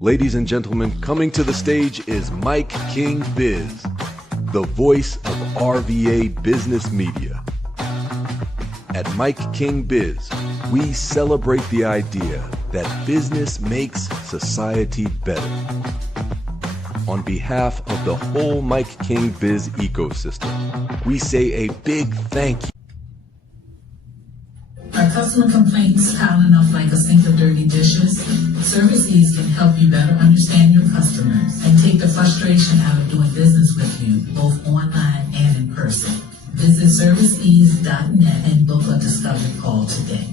Ladies and gentlemen, coming to the stage is MIKEKINGBIZ, the voice of RVA business media. At MIKEKINGBIZ, we celebrate the idea that business makes society better. On behalf of the whole MIKEKINGBIZ ecosystem, we say a big thank you. Are customer complaints piling up like a sink of dirty dishes? Service Ease can help you better understand your customers and take the frustration out of doing business with you, both online and in person. Visit serviceease.net and book a discovery call today.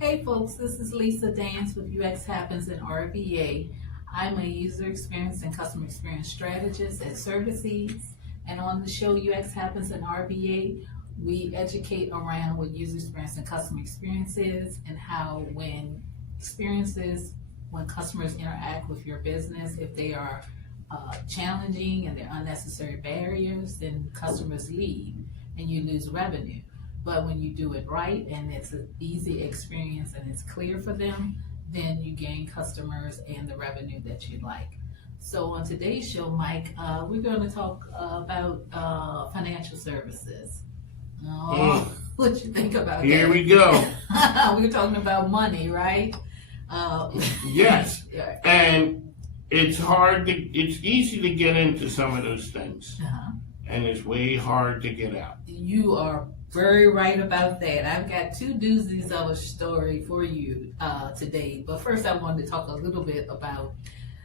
Hey folks, this is Lisa Dance with UX Happens in RVA. I'm a user experience and customer experience strategist at Service Ease, and on the show UX Happens in RVA, we educate around what user experience and customer experience is, and how when customers interact with your business, if they are challenging and they're unnecessary barriers, then customers leave and you lose revenue. But when you do it right and it's an easy experience and it's clear for them, then you gain customers and the revenue that you'd like. So on today's show, Mike, we're going to talk about financial services. What you think about that? Here we go. We're talking about money, right? Yes. And it's easy to get into some of those things. And it's way hard to get out. You are very right about that. I've got two doozies of a story for you today. But first I wanted to talk a little bit about,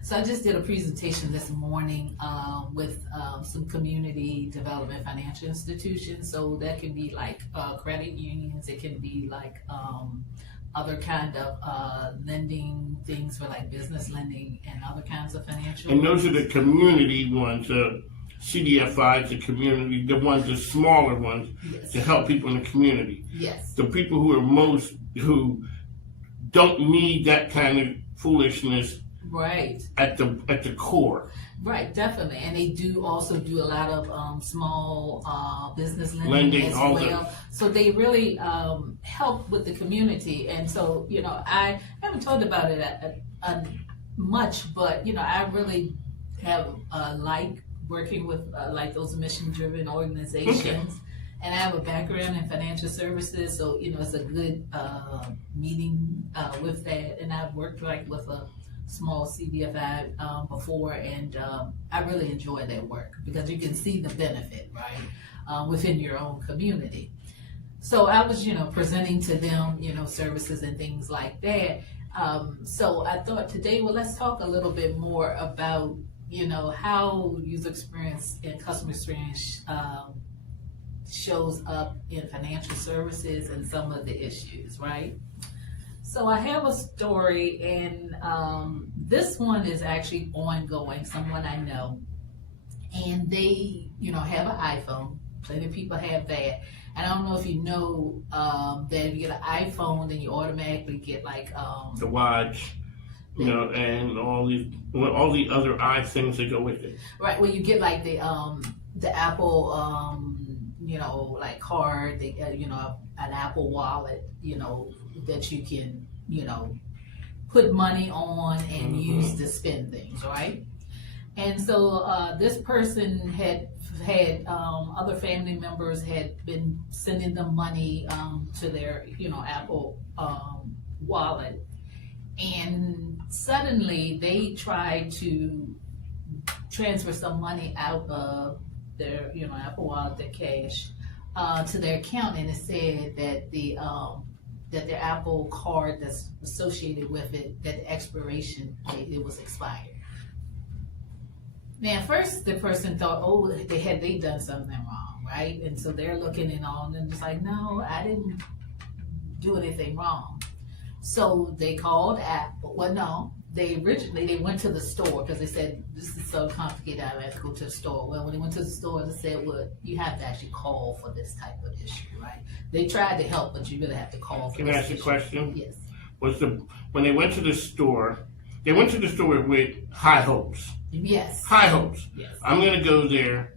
so I just did a presentation this morning with some community development financial institutions. So that can be like credit unions, it can be like other kind of lending things for like business lending and other kinds of financial. And those are the community ones, CDFIs, the community, the smaller ones, yes, to help people in the community. Yes. The people who don't need that kind of foolishness. Right. At the core. Right, definitely. And they do also do a lot of small business lending as well. So they really help with the community. And so, I haven't talked about it much, but, I really have like working with like those mission-driven organizations. Okay. And I have a background in financial services, so, it's a good meeting with that. And I've worked with a small CDFI before, and I really enjoy that work because you can see the benefit, right, within your own community. So I was, presenting to them, services and things like that. So I thought today, well, let's talk a little bit more about, how user experience and customer experience shows up in financial services and some of the issues, right? So I have a story, and this one is actually ongoing, someone I know, and they, have an iPhone. Plenty of people have that. And I don't know if you know that if you get an iPhone, then you automatically get like the watch, and all the other things that go with it. Right. Well, you get like the Apple, like card, an Apple wallet, that you can, put money on and use to spend things, right? And so this person had other family members had been sending them money to their, Apple wallet. And suddenly they tried to transfer some money out of their, Apple wallet, their cash, to their account, and it said that that their Apple card that's associated with it, that the expiration date, it was expired. Now, at first the person thought, they done something wrong, right? And so they're looking and all, and just like, no, I didn't do anything wrong. So they called Apple. Well, no, they went to the store because they said, this is so complicated, I have to go to the store. Well, when they went to the store, they said, well, you have to actually call for this type of issue, right? They tried to help, but you really have to call for Can this I ask issue. a question? Yes. When they went to the store, with high hopes. Yes. High hopes. Yes. I'm going to go there.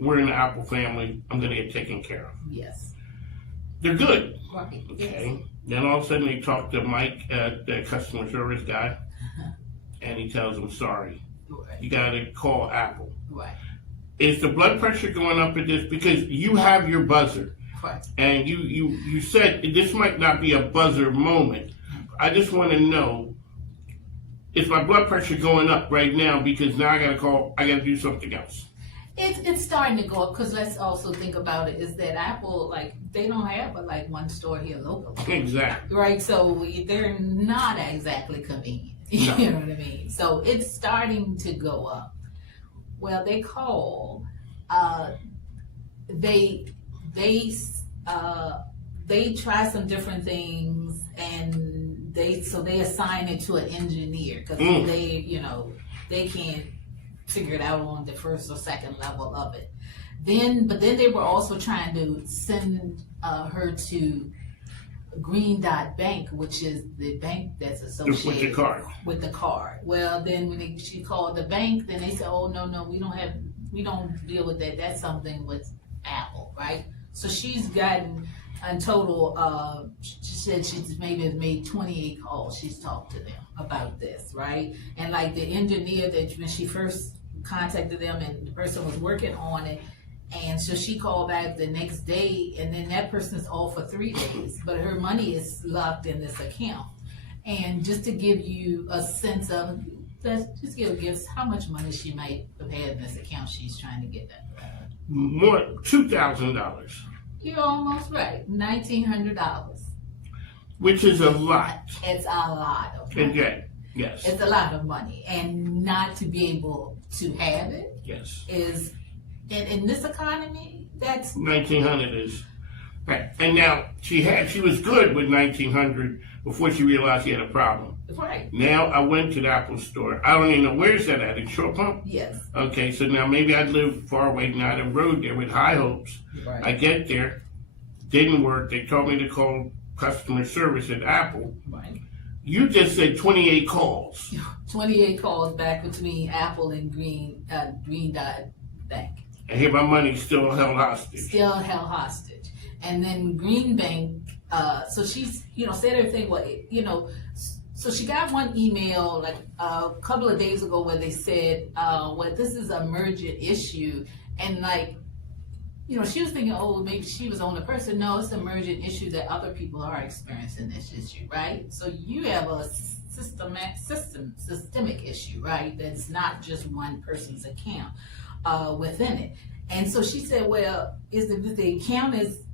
We're in the Apple family. I'm going to get taken care of. Yes. They're good. Right. Okay. Yes. Then all of a sudden they talk to Mike, the customer service guy, and he tells them, sorry, you gotta call Apple. Right. Is the blood pressure going up at this? Because you have your buzzer. Right. And you said this might not be a buzzer moment. I just want to know, is my blood pressure going up right now because now I gotta do something else? It's starting to go up, because let's also think about it, is that Apple, like, they don't have one store here locally. Exactly. Right, so they're not exactly convenient. No. You know what I mean? So it's starting to go up. Well, they call, they try some different things, and they assign it to an engineer, because they can't figure it out on the first or second level of it. But then they were also trying to send her to Green Dot Bank, which is the bank that's associated with the card. Well, then when she called the bank, then they said, "Oh, no, we don't deal with that. That's something with Apple, right?" So she's gotten in total. She said she's maybe made 28 calls. She's talked to them about this, right? And like the engineer that when she first contacted them, and the person was working on it. And so she called back the next day, and then that person is off for 3 days, but her money is locked in this account. And just to give you a sense of, just give a guess how much money she might have had in this account she's trying to get that. More, $2,000. You're almost right, $1,900. Which is a lot. It's a lot of money. Okay. Yes. It's a lot of money, and not to be able to have it is. In this economy, that's 1,900 is right. And now she was good with 1,900 before she realized she had a problem. Right. Now I went to the Apple store. I don't even know where's that at. In Short Pump? Yes. Okay, so now maybe I live far away, not a road there with high hopes. Right. I get there, didn't work. They told me to call customer service at Apple. Right. You just said 28 calls. 28 calls back between Apple and Green Dot Bank. And here my money's still held hostage. Still held hostage. And then Green Bank, so she's, said everything, so she got one email like a couple of days ago where they said, this is an emergent issue. And she was thinking, maybe she was the only person. No, it's an emergent issue that other people are experiencing this issue, right? So you have a systemic issue, right? That's not just one person's account. Within it. And so she said, well, if the account is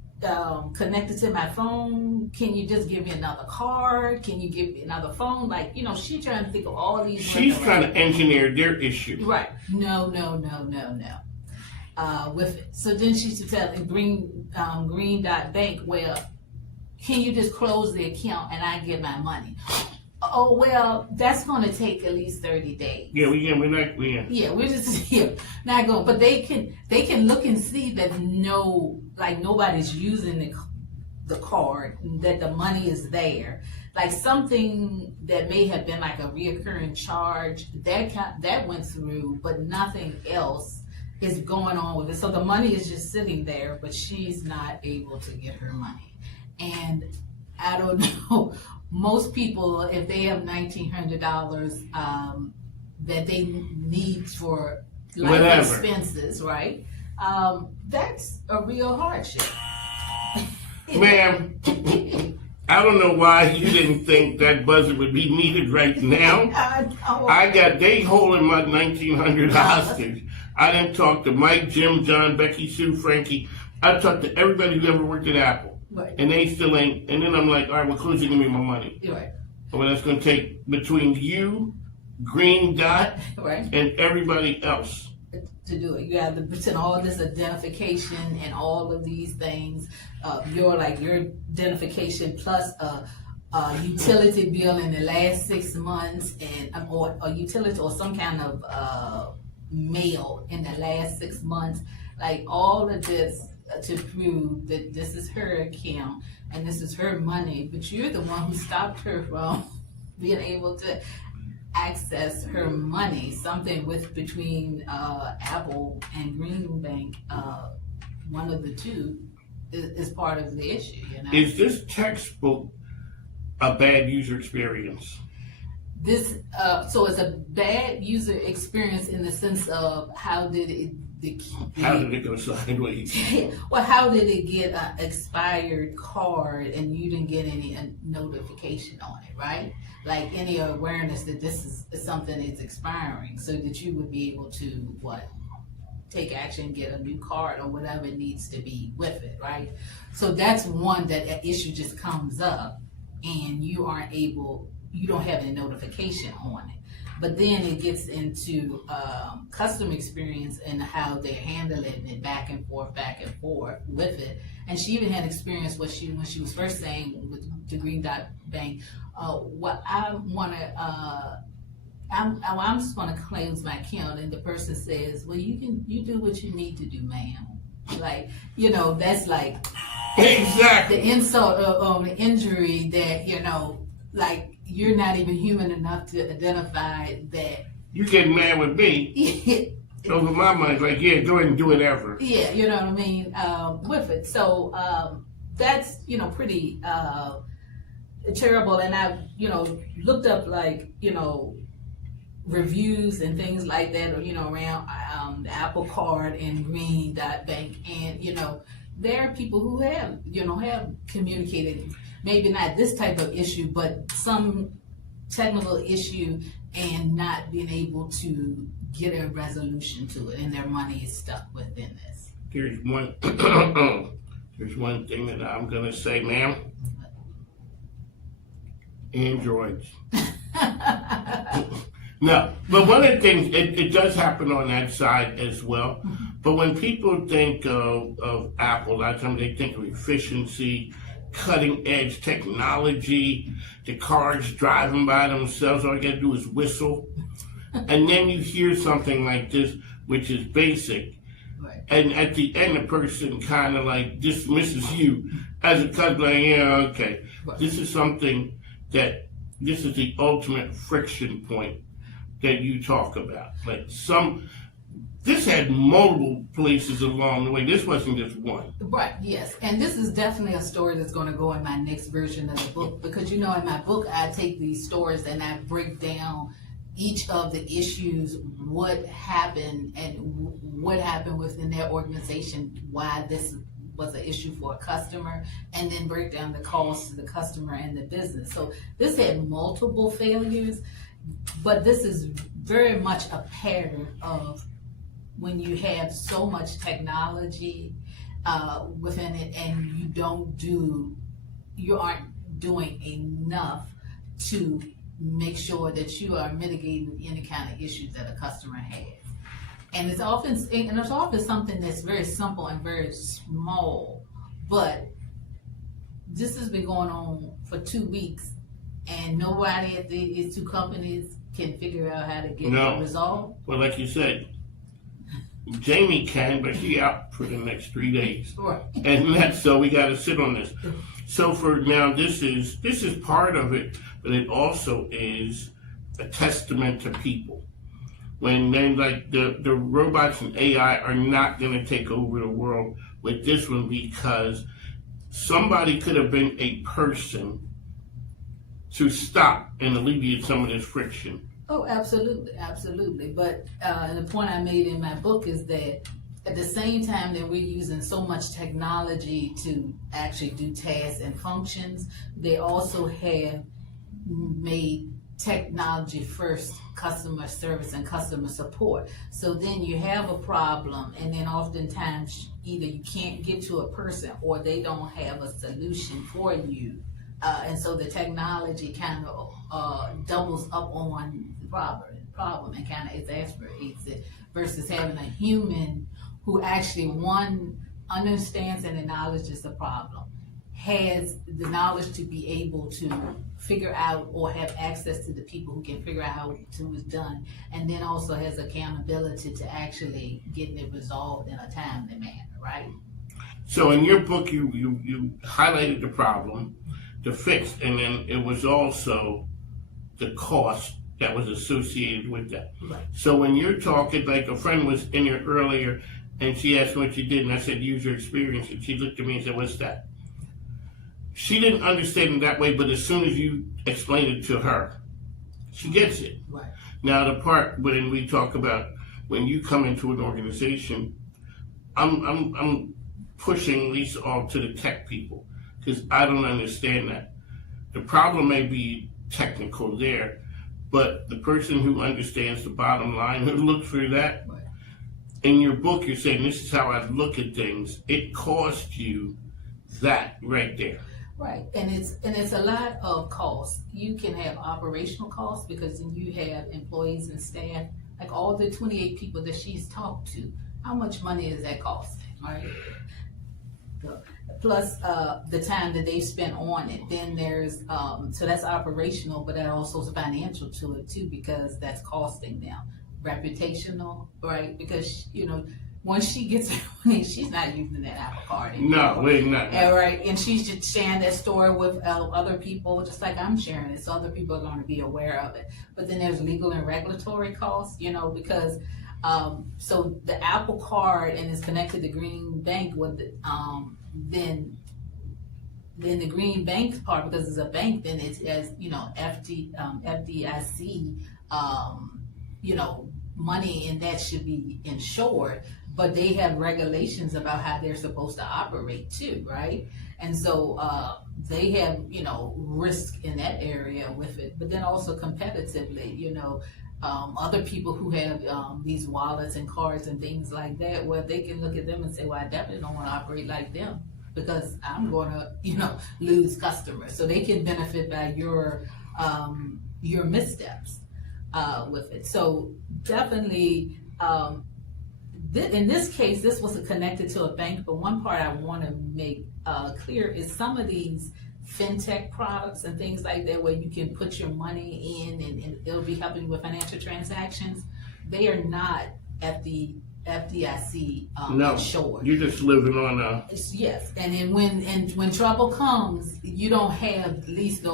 connected to my phone, can you just give me another card? Can you give me another phone? She's trying to think of all these. She's trying to engineer their issue. Right. No. With it. So then she should tell Green Dot Bank, well, can you just close the account and I get my money? Oh, well, that's going to take at least 30 days. Yeah, we're we're just not going. But they can look and see that nobody's using the card, that the money is there. Like something that may have been like a reoccurring charge that went through, but nothing else is going on with it. So the money is just sitting there, but she's not able to get her money. And I don't know. Most people, if they have $1,900 that they need for life expenses, right? That's a real hardship. Ma'am, I don't know why you didn't think that buzzer would be needed right now. They holding my $1,900 hostage. I didn't talk to Mike, Jim, John, Becky, Sue, Frankie. I talked to everybody who ever worked at Apple. Right. And they still ain't. And then I'm like, all right, well, who's giving me my money? Right. Well, that's going to take between you, Green Dot, right, and everybody else to do it. You have to put all this identification and all of these things. Your identification plus a utility bill in the last 6 months, and or a utility or some kind of mail in the last 6 months. Like all of this. To prove that this is her account and this is her money, but you're the one who stopped her from being able to access her money. Something between Apple and Green Bank, one of the two is part of the issue. Is this textbook a bad user experience? This so it's a bad user experience in the sense of how did it go sideways? Well, how did it get an expired card and you didn't get any notification on it, right? Like any awareness that this is something that's expiring, so that you would be able to take action, get a new card or whatever needs to be with it, right? So that's one that an issue just comes up and you don't have any notification on it. But then it gets into customer experience and how they're handling it back and forth with it. And she even had experience when she was first saying with the Green Dot Bank, what I want to, I'm just going to close my account, and the person says, well, you do what you need to do, ma'am. Like, that's like exactly the insult or the injury that, like, you're not even human enough to identify that. You getting mad with me over my money, like, yeah, go ahead and do whatever. Yeah, you know what I mean, with it. So that's, pretty terrible. And I've, looked up, like, reviews and things like that, or, around the Apple Card and Green Dot Bank. And, there are people who have communicated, maybe not this type of issue, but some technical issue and not being able to get a resolution to it, and their money is stuck within this. There's one thing that I'm gonna say, ma'am. Androids. No, but one of the things, it does happen on that side as well. But when people think of Apple, a lot of times they think of efficiency, cutting edge technology, the cars driving by themselves, all you gotta do is whistle. And then you hear something like this, which is basic. Right. And at the end, the person kind of like dismisses you as a customer, like, yeah, okay. Right. This is something this is the ultimate friction point that you talk about. Like this had multiple places along the way. This wasn't just one. Right, yes. And this is definitely a story that's going to go in my next version of the book, because, in my book, I take these stories and I break down each of the issues, what happened and what happened within their organization, why this was an issue for a customer, and then break down the cost to the customer and the business. So this had multiple failures, but this is very much a pattern of when you have so much technology within it, and you aren't doing enough to make sure that you are mitigating any kind of issues that a customer has. And it's often something that's very simple and very small, but this has been going on for 2 weeks, and nobody at these two companies can figure out how to get it resolved. Well, like you said, Jamie can, but she out for the next 3 days. Right. And so we got to sit on this. So for now, this is part of it, but it also is a testament to people. When then, like, the robots and AI are not going to take over the world with this one, because somebody could have been a person to stop and alleviate some of this friction. Oh, absolutely, absolutely. But the point I made in my book is that at the same time that we're using so much technology to actually do tasks and functions, they also have made technology first customer service and customer support. So then you have a problem, and then oftentimes either you can't get to a person or they don't have a solution for you. And so the technology kind of doubles up on the problem and kind of exasperates it, versus having a human who actually, one, understands and acknowledges the problem, has the knowledge to be able to figure out or have access to the people who can figure out how it was done, and then also has accountability to actually getting it resolved in a timely manner, right? So in your book, you highlighted the problem, the fix, and then it was also the cost that was associated with that. Right. So when you're talking, like a friend was in here earlier, and she asked what you did, and I said user experience, and she looked at me and said, what's that? she didn't understand it that way, but as soon as you explain it to her, she gets it. Right. Now, the part when we talk about when you come into an organization, I'm pushing these all to the tech people because I don't understand that. The problem may be technical there, but the person who understands the bottom line, who looks through that, Right. In your book, you're saying this is how I look at things. It cost you that right there. Right, and it's a lot of costs. You can have operational costs because then you have employees and staff, like all the 28 people that she's talked to. How much money is that costing, right? Plus the time that they spent on it. Then there's so that's operational, but that also is financial to it too because that's costing them. Reputational, right? Because once she gets money, she's not using that Apple Card anymore. No, wait, not. And, right, and she's just sharing that story with other people, just like I'm sharing it, so other people are going to be aware of it. But then there's legal and regulatory costs, because so the Apple Card and it's connected to Green Bank with then the Green Bank part, because it's a bank, then it's as FDIC money, and that should be insured, but they have regulations about how they're supposed to operate too, right? And so they have risk in that area with it, but then also competitively, other people who have these wallets and cards and things like that, where they can look at them and say, well, I definitely don't want to operate like them because I'm going to lose customers. So they can benefit by your missteps with it. So definitely, in this case, this was connected to a bank, but one part I want to make clear is some of these fintech products and things like that where you can put your money in and it'll be helping you with financial transactions, they are not at the FDIC insured. You're just living on a... Yes, and then when trouble comes, you don't have at least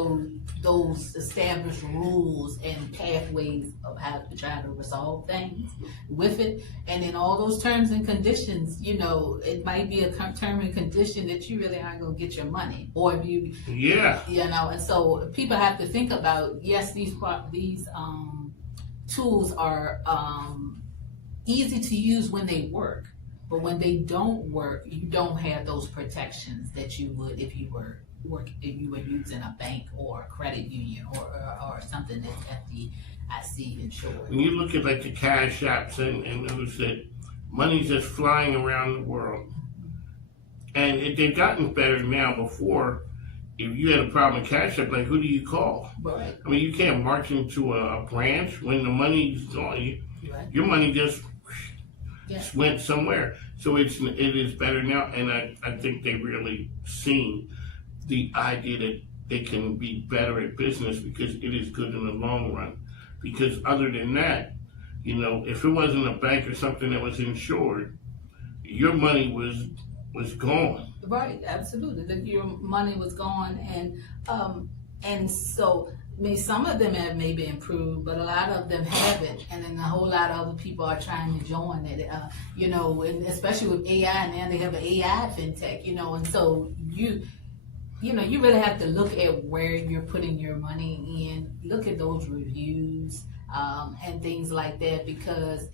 those established rules and pathways of how to try to resolve things with it. And then all those terms and conditions, it might be a term and condition that you really aren't going to get your money. Or if you... Yeah. And so people have to think about, yes, these tools are... easy to use when they work, but when they don't work, you don't have those protections that you would if you were using a bank or a credit union or something that's FDIC insured. When you look at like the cash apps and those that money's just flying around the world, and they've gotten better now. Before, if you had a problem with Cash App, like who do you call? Right. I mean, you can't march into a branch when the money's gone. Right. Your money just Yeah. went somewhere. So it is better now, and I think they really seen the idea that they can be better at business because it is good in the long run. Because other than that, if it wasn't a bank or something that was insured, your money was gone. Right, absolutely. Your money was gone, and so I mean, some of them have maybe improved, but a lot of them haven't, and then a whole lot of other people are trying to join it. And especially with AI now, they have an AI fintech. And so you really have to look at where you're putting your money in. Look at those reviews and things like that, because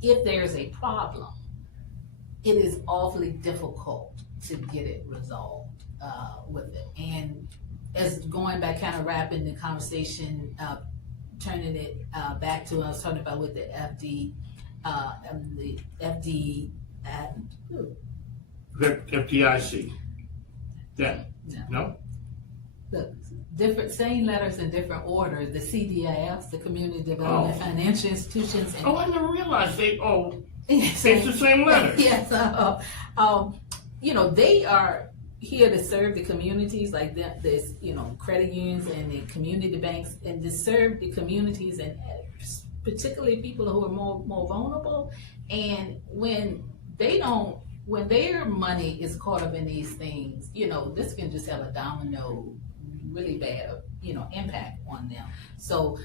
if there's a problem, it is awfully difficult to get it resolved with it. And as going back, kind of wrapping the conversation, turning it back to what I was talking about with the FDIC. Yeah. No? The different, same letters in different orders, the CDIFs, the Community Development Financial Institutions. And I never realized it's the same letter. Yes. They are here to serve the communities, like there's credit unions and the community banks, and to serve the communities and particularly people who are more vulnerable. And when their money is caught up in these things, this can just have a domino, really bad, impact on them. So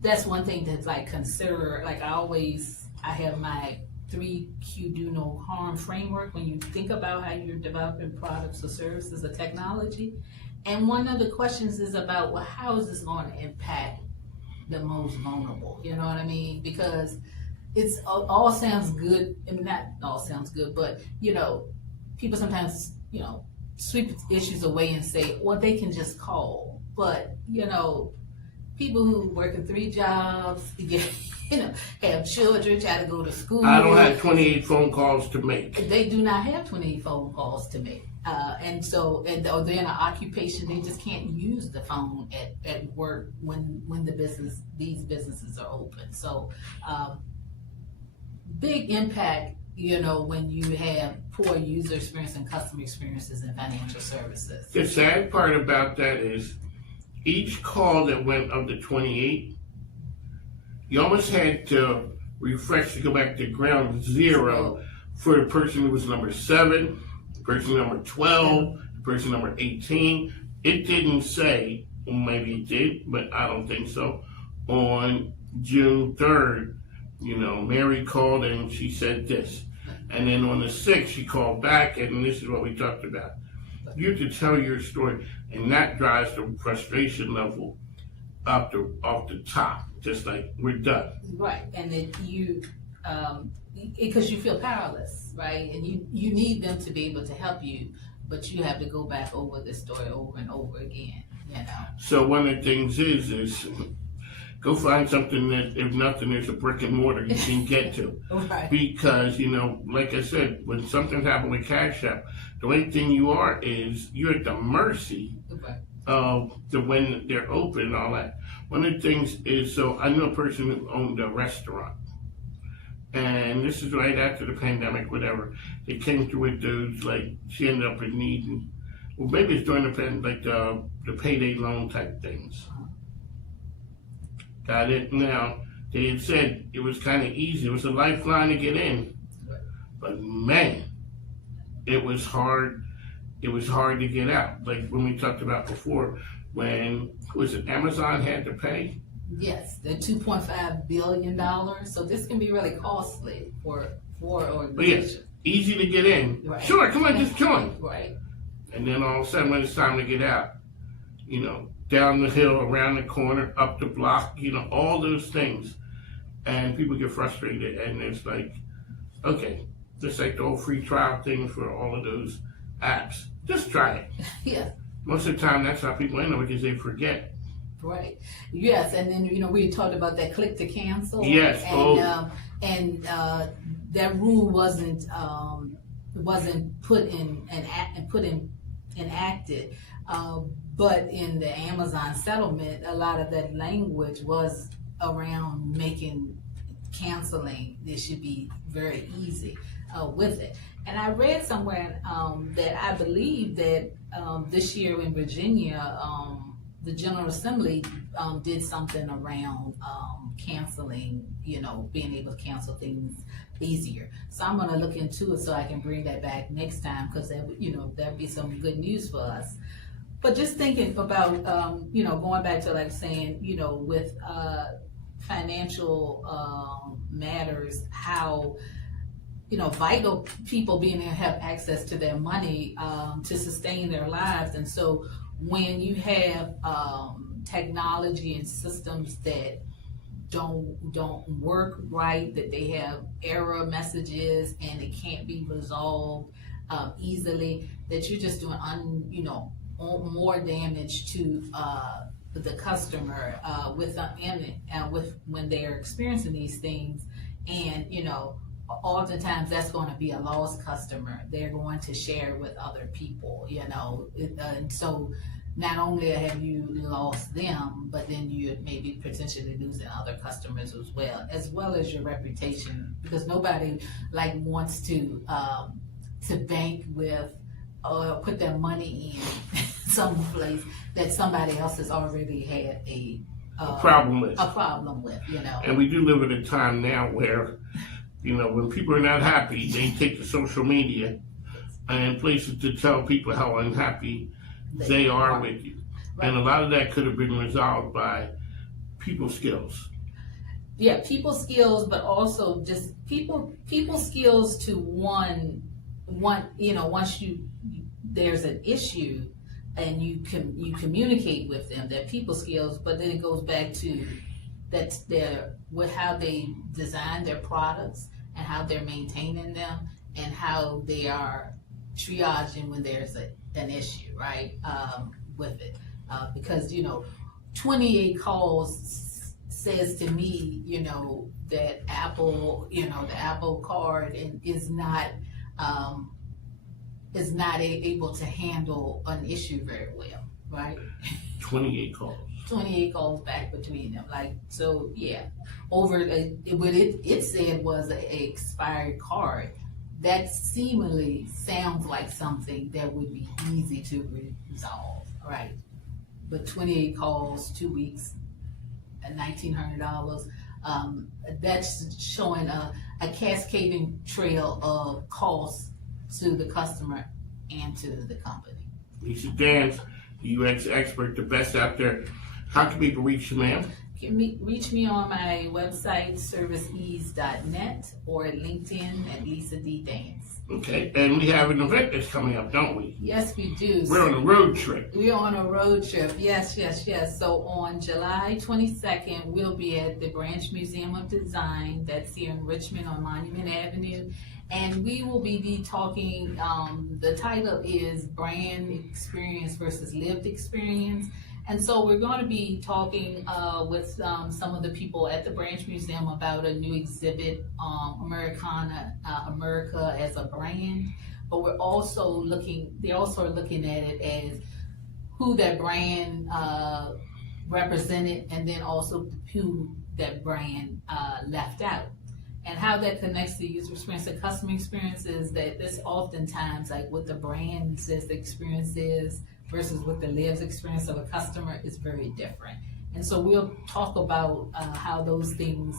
that's one thing that's like consider. Like I have my 3Q do no harm framework when you think about how you're developing products or services or technology. And one of the questions is about, well, how is this going to impact the most vulnerable? You know what I mean? Because it's all sounds good. I mean, not all sounds good, but people sometimes, sweep issues away and say, well, they can just call. But, people who work in 3 jobs, have children, try to go to school. I don't have 28 phone calls to make. They do not have 28 phone calls to make. Or they're in an occupation, they just can't use the phone at work when these businesses are open. So, big impact, when you have poor user experience and customer experiences in financial services. The sad part about that is each call that went of the 28, you almost had to refresh to go back to ground zero for the person who was number 7, the person number 12, the person number 18. It didn't say, well, maybe it did, but I don't think so. On June 3rd, Mary called and she said this. And then on the 6th, she called back, and this is what we talked about. You have to tell your story, and that drives the frustration level off the top, just like we're done. Right, and then because you feel powerless, right? And you need them to be able to help you, but you have to go back over the story over and over again, So one of the things is go find something that, if nothing, there's a brick and mortar you can get to. Right. Because, like I said, when something's happened with Cash App, the only thing you're at the mercy of when they're open and all that. One of the things is, so I know a person who owned a restaurant. And this is right after the pandemic, whatever. They came through with those, she ended up in need. Well, maybe it's during the pandemic, the payday loan type things. Got it. Now, they had said it was kind of easy. It was a lifeline to get in. But man, it was hard. It was hard to get out. Like when we talked about before, when, Amazon had to pay? Yes, the $2.5 billion. So this can be really costly for organizations. Yeah, easy to get in. Right. Sure, come on, just join. Right. And then all of a sudden when it's time to get out, down the hill, around the corner, up the block, all those things. And people get frustrated, and it's like, okay, just like the old free trial thing for all of those apps. Just try it. Yeah. Most of the time, that's how people end up, because they forget. Right. Yes, and then, we talked about that click to cancel. Yes. And that rule wasn't put in enacted. But in the Amazon settlement, a lot of that language was around making canceling. It should be very easy with it. And I read somewhere that I believe that this year in Virginia, the General Assembly did something around canceling, being able to cancel things easier. So I'm going to look into it so I can bring that back next time, because that'd be some good news for us. But just thinking about, going back to saying, with financial matters, how, vital people being able to have access to their money to sustain their lives. And so when you have technology and systems that don't work right, that they have error messages and it can't be resolved easily, that you're just doing more damage to the customer with when they're experiencing these things. And oftentimes that's going to be a lost customer. They're going to share with other people, and so not only have you lost them, but then you're maybe potentially losing other customers as well as your reputation, because nobody wants to bank with or put their money in someplace that somebody else has already had a problem with. And we do live at a time now where, when people are not happy, they take to social media and places to tell people how unhappy they are with you. Right. And a lot of that could have been resolved by people skills. people skills, but also just people skills to one, once there's an issue and you communicate with them, that people skills, but then it goes back to how they design their products and how they're maintaining them and how they are triaging when there's an issue, right, with it. Because, 28 calls says to me, that Apple, the Apple card is not able to handle an issue very well, right? 28 calls. 28 calls back between them, over what it said was an expired card. That seemingly sounds like something that would be easy to resolve, right? But 28 calls, 2 weeks, at $1,900, that's showing a cascading trail of costs to the customer and to the company. Lisa Dance, UX expert, the best out there. How can people reach you, ma'am? You can reach me on my website, serviceease.net, or at LinkedIn at Lisa D. Dance. Okay, and we have an event that's coming up, don't we? Yes, we do. We're on a road trip. We're on a road trip, yes. So on July 22nd, we'll be at the Branch Museum of Design, that's here in Richmond on Monument Avenue. And we will be talking, the title is Brand Experience versus Lived Experience. And so we're going to be talking with some of the people at the Branch Museum about a new exhibit, America as a Brand. But they're also looking at it as who that brand represented, and then also who that brand left out. And how that connects to the user experience and customer experience is that this oftentimes, like what the brand says the experience is versus what the lived experience of a customer is very different. And so we'll talk about how those things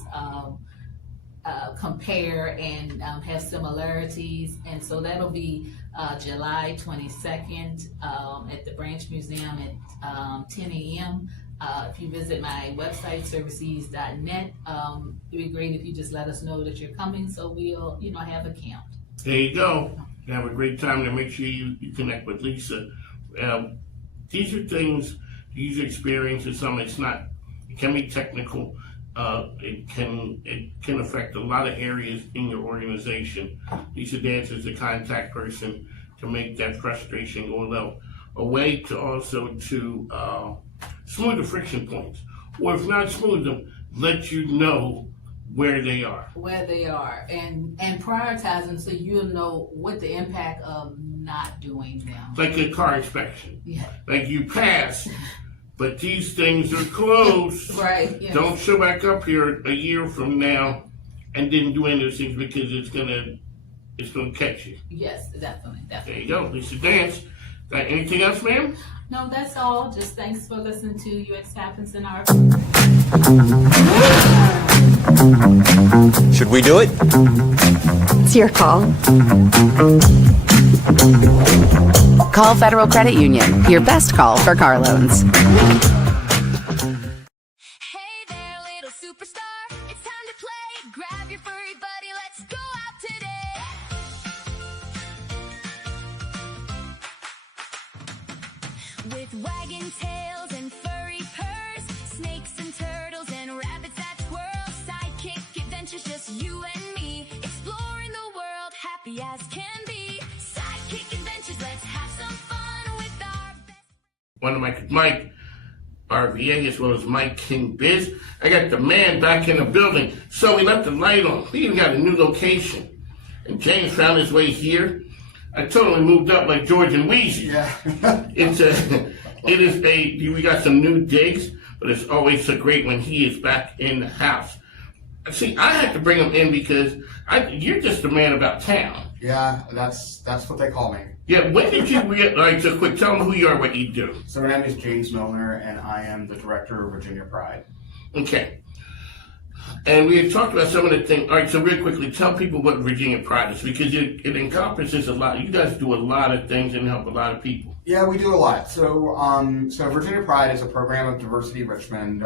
compare and have similarities. And so that'll be July 22nd at the Branch Museum at 10 a.m. If you visit my website, serviceease.net, it'd be great if you just let us know that you're coming, so we'll, have a count. There you go. You have a great time, to make sure you connect with Lisa. These are things, user experience is something. It can be technical. It can affect a lot of areas in your organization. Lisa Dance is the contact person to make that frustration go away, to also to smooth the friction points, or if not smooth them, let you know where they are. And prioritize them so you'll know what the impact of not doing them. Like a car inspection. Yeah. Like you pass, but these things are closed. Right. Yes. Don't show back up here a year from now and didn't do any of those things, because it's gonna catch you. Yes, definitely. There you go, Lisa Dance. Got anything else, ma'am? No, that's all. Just thanks for listening to UX Happens in Our. Should we do it? It's your call. Call Federal Credit Union, your best call for car loans. Hey there, little superstar. It's time to play. Grab your furry buddy. Let's go out today. With wagging tails and furry purrs, snakes and turtles and rabbits that twirl, sidekick adventures, just you and me, exploring the world, happy as can be. Sidekick adventures, let's have some fun with our best. One of Mike RVA, as well as MIKEKINGBIZ. I got the man back in the building, so we left the light on. We even got a new location. And James found his way here. I totally moved up like George and Wheezy. Yeah. We got some new digs, but it's always so great when he is back in the house. See, I had to bring him in because you're just a man about town. Yeah, that's what they call me. Yeah, when did you so quick, tell them who you are, what you do. So my name is James Milner, and I am the director of Virginia Pride. Okay. And we had talked about some of the things. All right, so real quickly, tell people what Virginia Pride is, because it encompasses a lot. You guys do a lot of things and help a lot of people. Yeah, we do a lot. So, so Virginia Pride is a program of Diversity Richmond,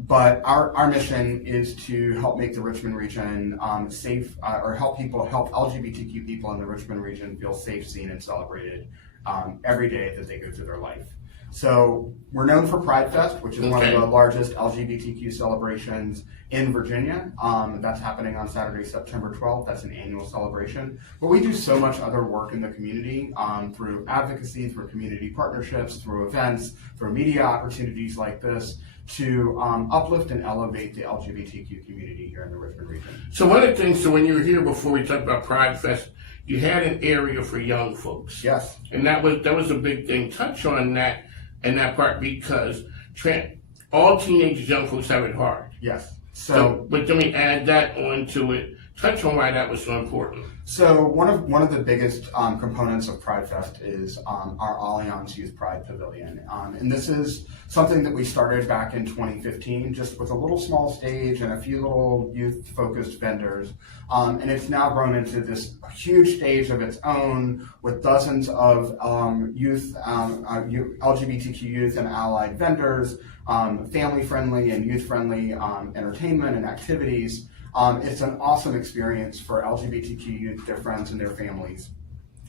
but our mission is to help make the Richmond region safe, or help LGBTQ people in the Richmond region feel safe, seen, and celebrated every day that they go through their life. So we're known for Pride Fest, which is one of the largest LGBTQ celebrations in Virginia. That's happening on Saturday, September 12th. That's an annual celebration. But we do so much other work in the community through advocacy, through community partnerships, through events, through media opportunities like this to uplift and elevate the LGBTQ community here in the Richmond region. So one of the things, so when you were here before we talked about Pride Fest, you had an area for young folks. Yes. And that was a big thing. Touch on that and that part, because all teenagers, young folks have it hard. Yes. So, but then we add that onto it. Touch on why that was so important. So one of the biggest components of Pride Fest is our Allianz Youth Pride Pavilion, and this is something that we started back in 2015, just with a little small stage and a few little youth-focused vendors, and it's now grown into this huge stage of its own with dozens of LGBTQ youth and allied vendors, family-friendly and youth-friendly entertainment and activities. It's an awesome experience for LGBTQ youth, their friends, and their families.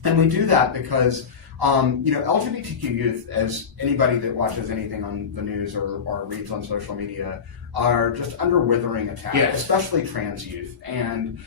And we do that because, LGBTQ youth, as anybody that watches anything on the news or reads on social media, are just under withering attack, especially trans youth. And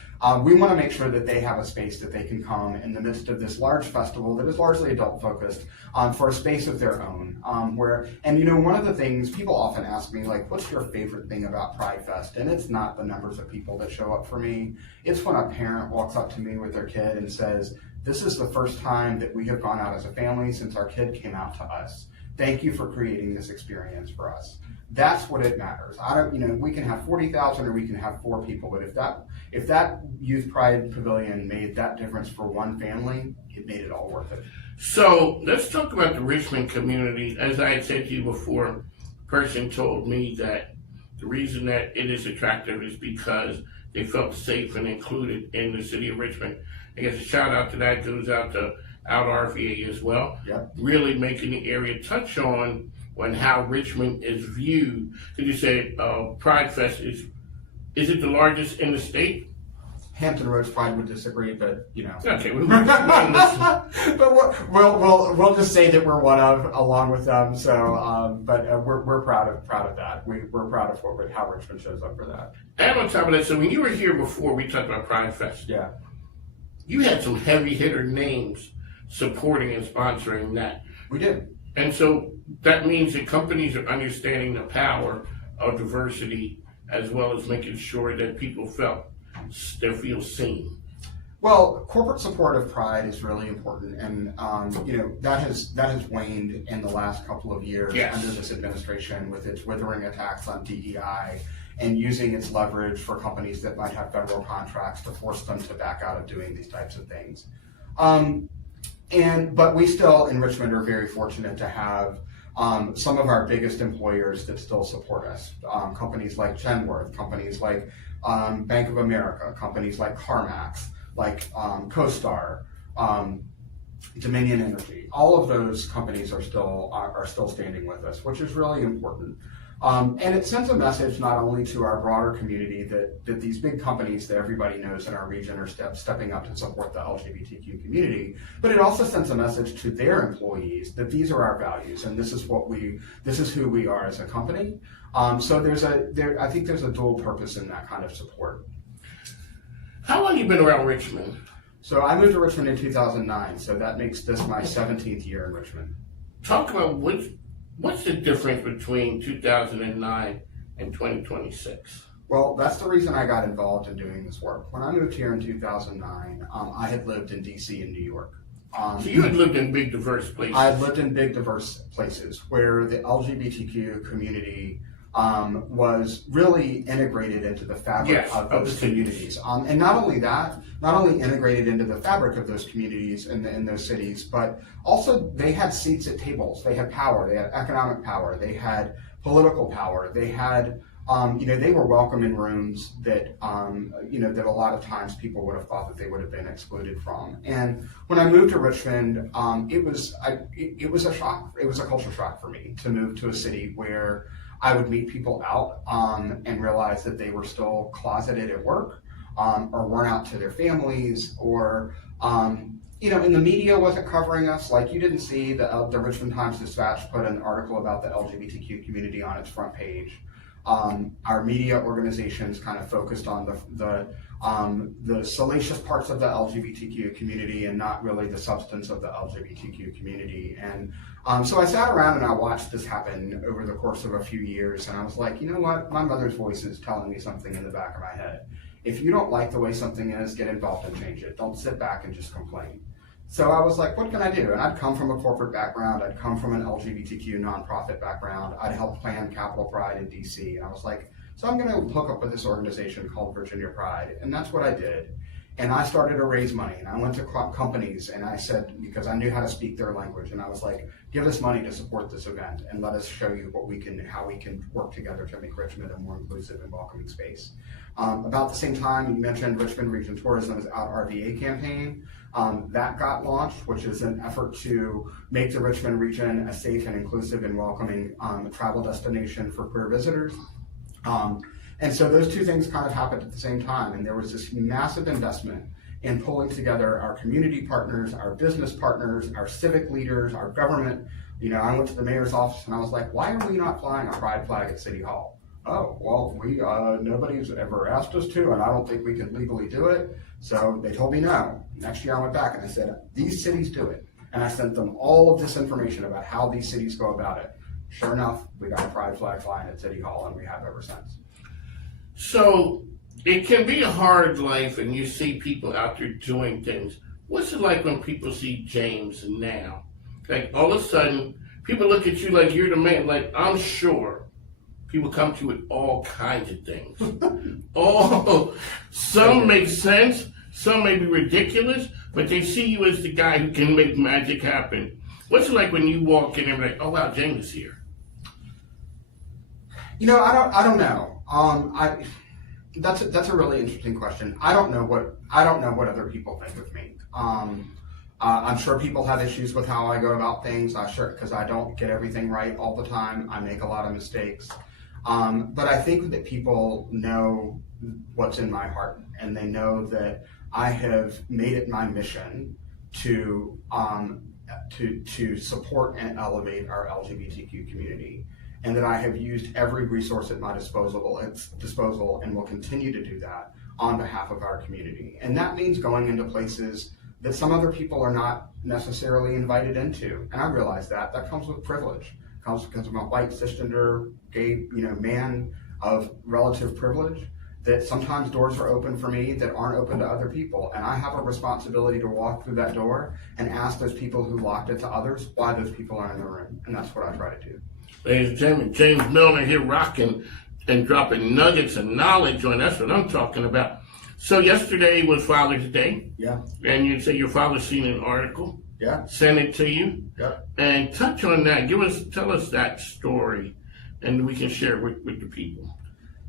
we want to make sure that they have a space that they can come in the midst of this large festival that is largely adult focused for a space of their own. One of the things people often ask me, like, what's your favorite thing about Pride Fest? And it's not the numbers of people that show up for me. It's when a parent walks up to me with their kid and says, this is the first time that we have gone out as a family since our kid came out to us. Thank you for creating this experience for us. That's what it matters. We can have 40,000 or we can have 4 people, but if that Youth Pride Pavilion made that difference for one family, it made it all worth it. So let's talk about the Richmond community. As I had said to you before, a person told me that the reason that it is attractive is because they felt safe and included in the city of Richmond. I guess a shout out to that goes out to RVA as well. Yep. Really making the area touch on how Richmond is viewed. Did you say Pride Fest is it the largest in the state? Hampton Roads Pride would disagree, but Okay, but we'll just say that we're one of, along with them. So, we're proud of that. We're proud of how Richmond shows up for that. And on top of that, so when you were here before, we talked about Pride Fest. Yeah. You had some heavy hitter names supporting and sponsoring that. We did. And so that means that companies are understanding the power of diversity as well as making sure that people feel seen. Well, corporate support of Pride is really important, and that has waned in the last couple of years under this administration with its withering attacks on DEI and using its leverage for companies that might have federal contracts to force them to back out of doing these types of things. But we still in Richmond are very fortunate to have some of our biggest employers that still support us. Companies like Genworth, companies like Bank of America, companies like CarMax, like CoStar, Dominion Energy. All of those companies are still standing with us, which is really important. And it sends a message not only to our broader community that these big companies that everybody knows in our region are stepping up to support the LGBTQ community, but it also sends a message to their employees that these are our values and this is who we are as a company. So I think there's a dual purpose in that kind of support. How long have you been around Richmond? So I moved to Richmond in 2009, so that makes this my 17th year in Richmond. Talk about what's the difference between 2009 and 2026? Well, that's the reason I got involved in doing this work. When I moved here in 2009, I had lived in DC and New York. So you had lived in big, diverse places. I had lived in big, diverse places where the LGBTQ community was really integrated into the fabric of those communities. And not only integrated into the fabric of those communities in those cities, but also they had seats at tables. They had power. They had economic power. They had political power. They had they were welcome in rooms that, that a lot of times people would have thought that they would have been excluded from. And when I moved to Richmond, it was a shock. It was a culture shock for me to move to a city where I would meet people out and realize that they were still closeted at work or weren't out to their families, or and the media wasn't covering us. Like, you didn't see the Richmond Times-Dispatch put an article about the LGBTQ community on its front page. Our media organizations kind of focused on the salacious parts of the LGBTQ community and not really the substance of the LGBTQ community. And so I sat around and I watched this happen over the course of a few years, and I was like, you know what? My mother's voice is telling me something in the back of my head. If you don't like the way something is, get involved and change it. Don't sit back and just complain. So I was like, what can I do? And I'd come from a corporate background. I'd come from an LGBTQ nonprofit background. I'd helped plan Capitol Pride in DC. And I was like, so I'm going to hook up with this organization called Virginia Pride. And that's what I did. And I started to raise money. And I went to companies and I said, because I knew how to speak their language, and I was like, give us money to support this event and let us show you how we can work together to make Richmond a more inclusive and welcoming space. About the same time, you mentioned Richmond Region Tourism's Out RVA campaign. That got launched, which is an effort to make the Richmond region a safe and inclusive and welcoming travel destination for queer visitors. And so those two things kind of happened at the same time, and there was this massive investment in pulling together our community partners, our business partners, our civic leaders, our government. I went to the mayor's office and I was like, why are we not flying a pride flag at City Hall? Oh, well, nobody's ever asked us to, and I don't think we can legally do it. So they told me no. Next year I went back and I said, these cities do it. And I sent them all of this information about how these cities go about it. Sure enough, we got a pride flag flying at City Hall, and we have ever since. So it can be a hard life, and you see people out there doing things. What's it like when people see James now? Like, all of a sudden, people look at you like you're the man. Like, I'm sure people come to you with all kinds of things. Some make sense, some may be ridiculous, but they see you as the guy who can make magic happen. What's it like when you walk in and like, oh wow, James is here? I don't know. That's a really interesting question. I don't know what other people think of me. I'm sure people have issues with how I go about things. Because I don't get everything right all the time. I make a lot of mistakes. But I think that people know what's in my heart, and they know that I have made it my mission to support and elevate our LGBTQ community, and that I have used every resource at my disposal and will continue to do that on behalf of our community. And that means going into places that some other people are not necessarily invited into. And I realize that comes with privilege. It comes because I'm a white, cisgender, gay, man of relative privilege, that sometimes doors are open for me that aren't open to other people. And I have a responsibility to walk through that door and ask those people who locked it to others why those people aren't in the room. And that's what I try to do. Ladies and gentlemen, James Milner here, rocking and dropping nuggets of knowledge on. That's what I'm talking about. So yesterday was Father's Day. Yeah. And you say your father seen an article. Yeah. Sent it to you. Yeah. And touch on that. Tell us that story, and we can share it with the people.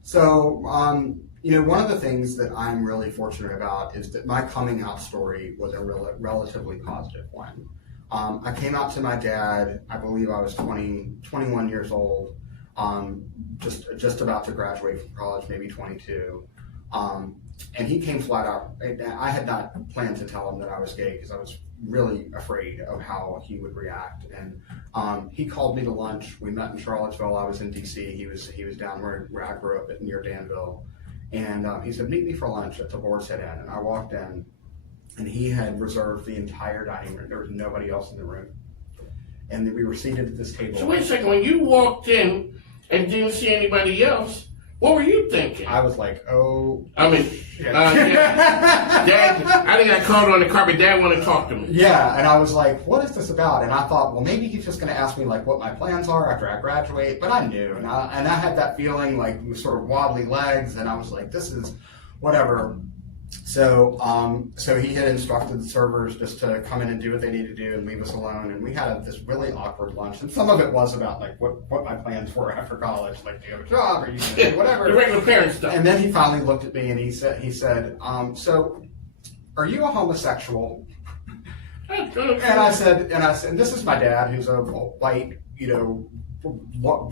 So, one of the things that I'm really fortunate about is that my coming out story was a relatively positive one. I came out to my dad, I believe I was 21 years old, just about to graduate from college, maybe 22. And he came flat out. I had not planned to tell him that I was gay because I was really afraid of how he would react. And he called me to lunch. We met in Charlottesville. I was in DC. He was down where I grew up near Danville. And he said, meet me for lunch at the Boar's Head Inn. And I walked in, and he had reserved the entire dining room. There was nobody else in the room. And we were seated at this table. So wait a second, when you walked in and didn't see anybody else, what were you thinking? I was like, oh. Shit. Dad, I think I called on the carpet. Dad wanted to talk to me. Yeah, and I was like, what is this about? And I thought, well, maybe he's just going to ask me like what my plans are after I graduate. But I knew, and I had that feeling like with sort of wobbly legs, and I was like, this is whatever. So he had instructed the servers just to come in and do what they need to do and leave us alone. And we had this really awkward lunch. And some of it was about like what my plans were after college. Like, do you have a job? Or you can do whatever? The regular parent stuff. And then he finally looked at me and he said, so are you a homosexual? And I said, and this is my dad, who's a white,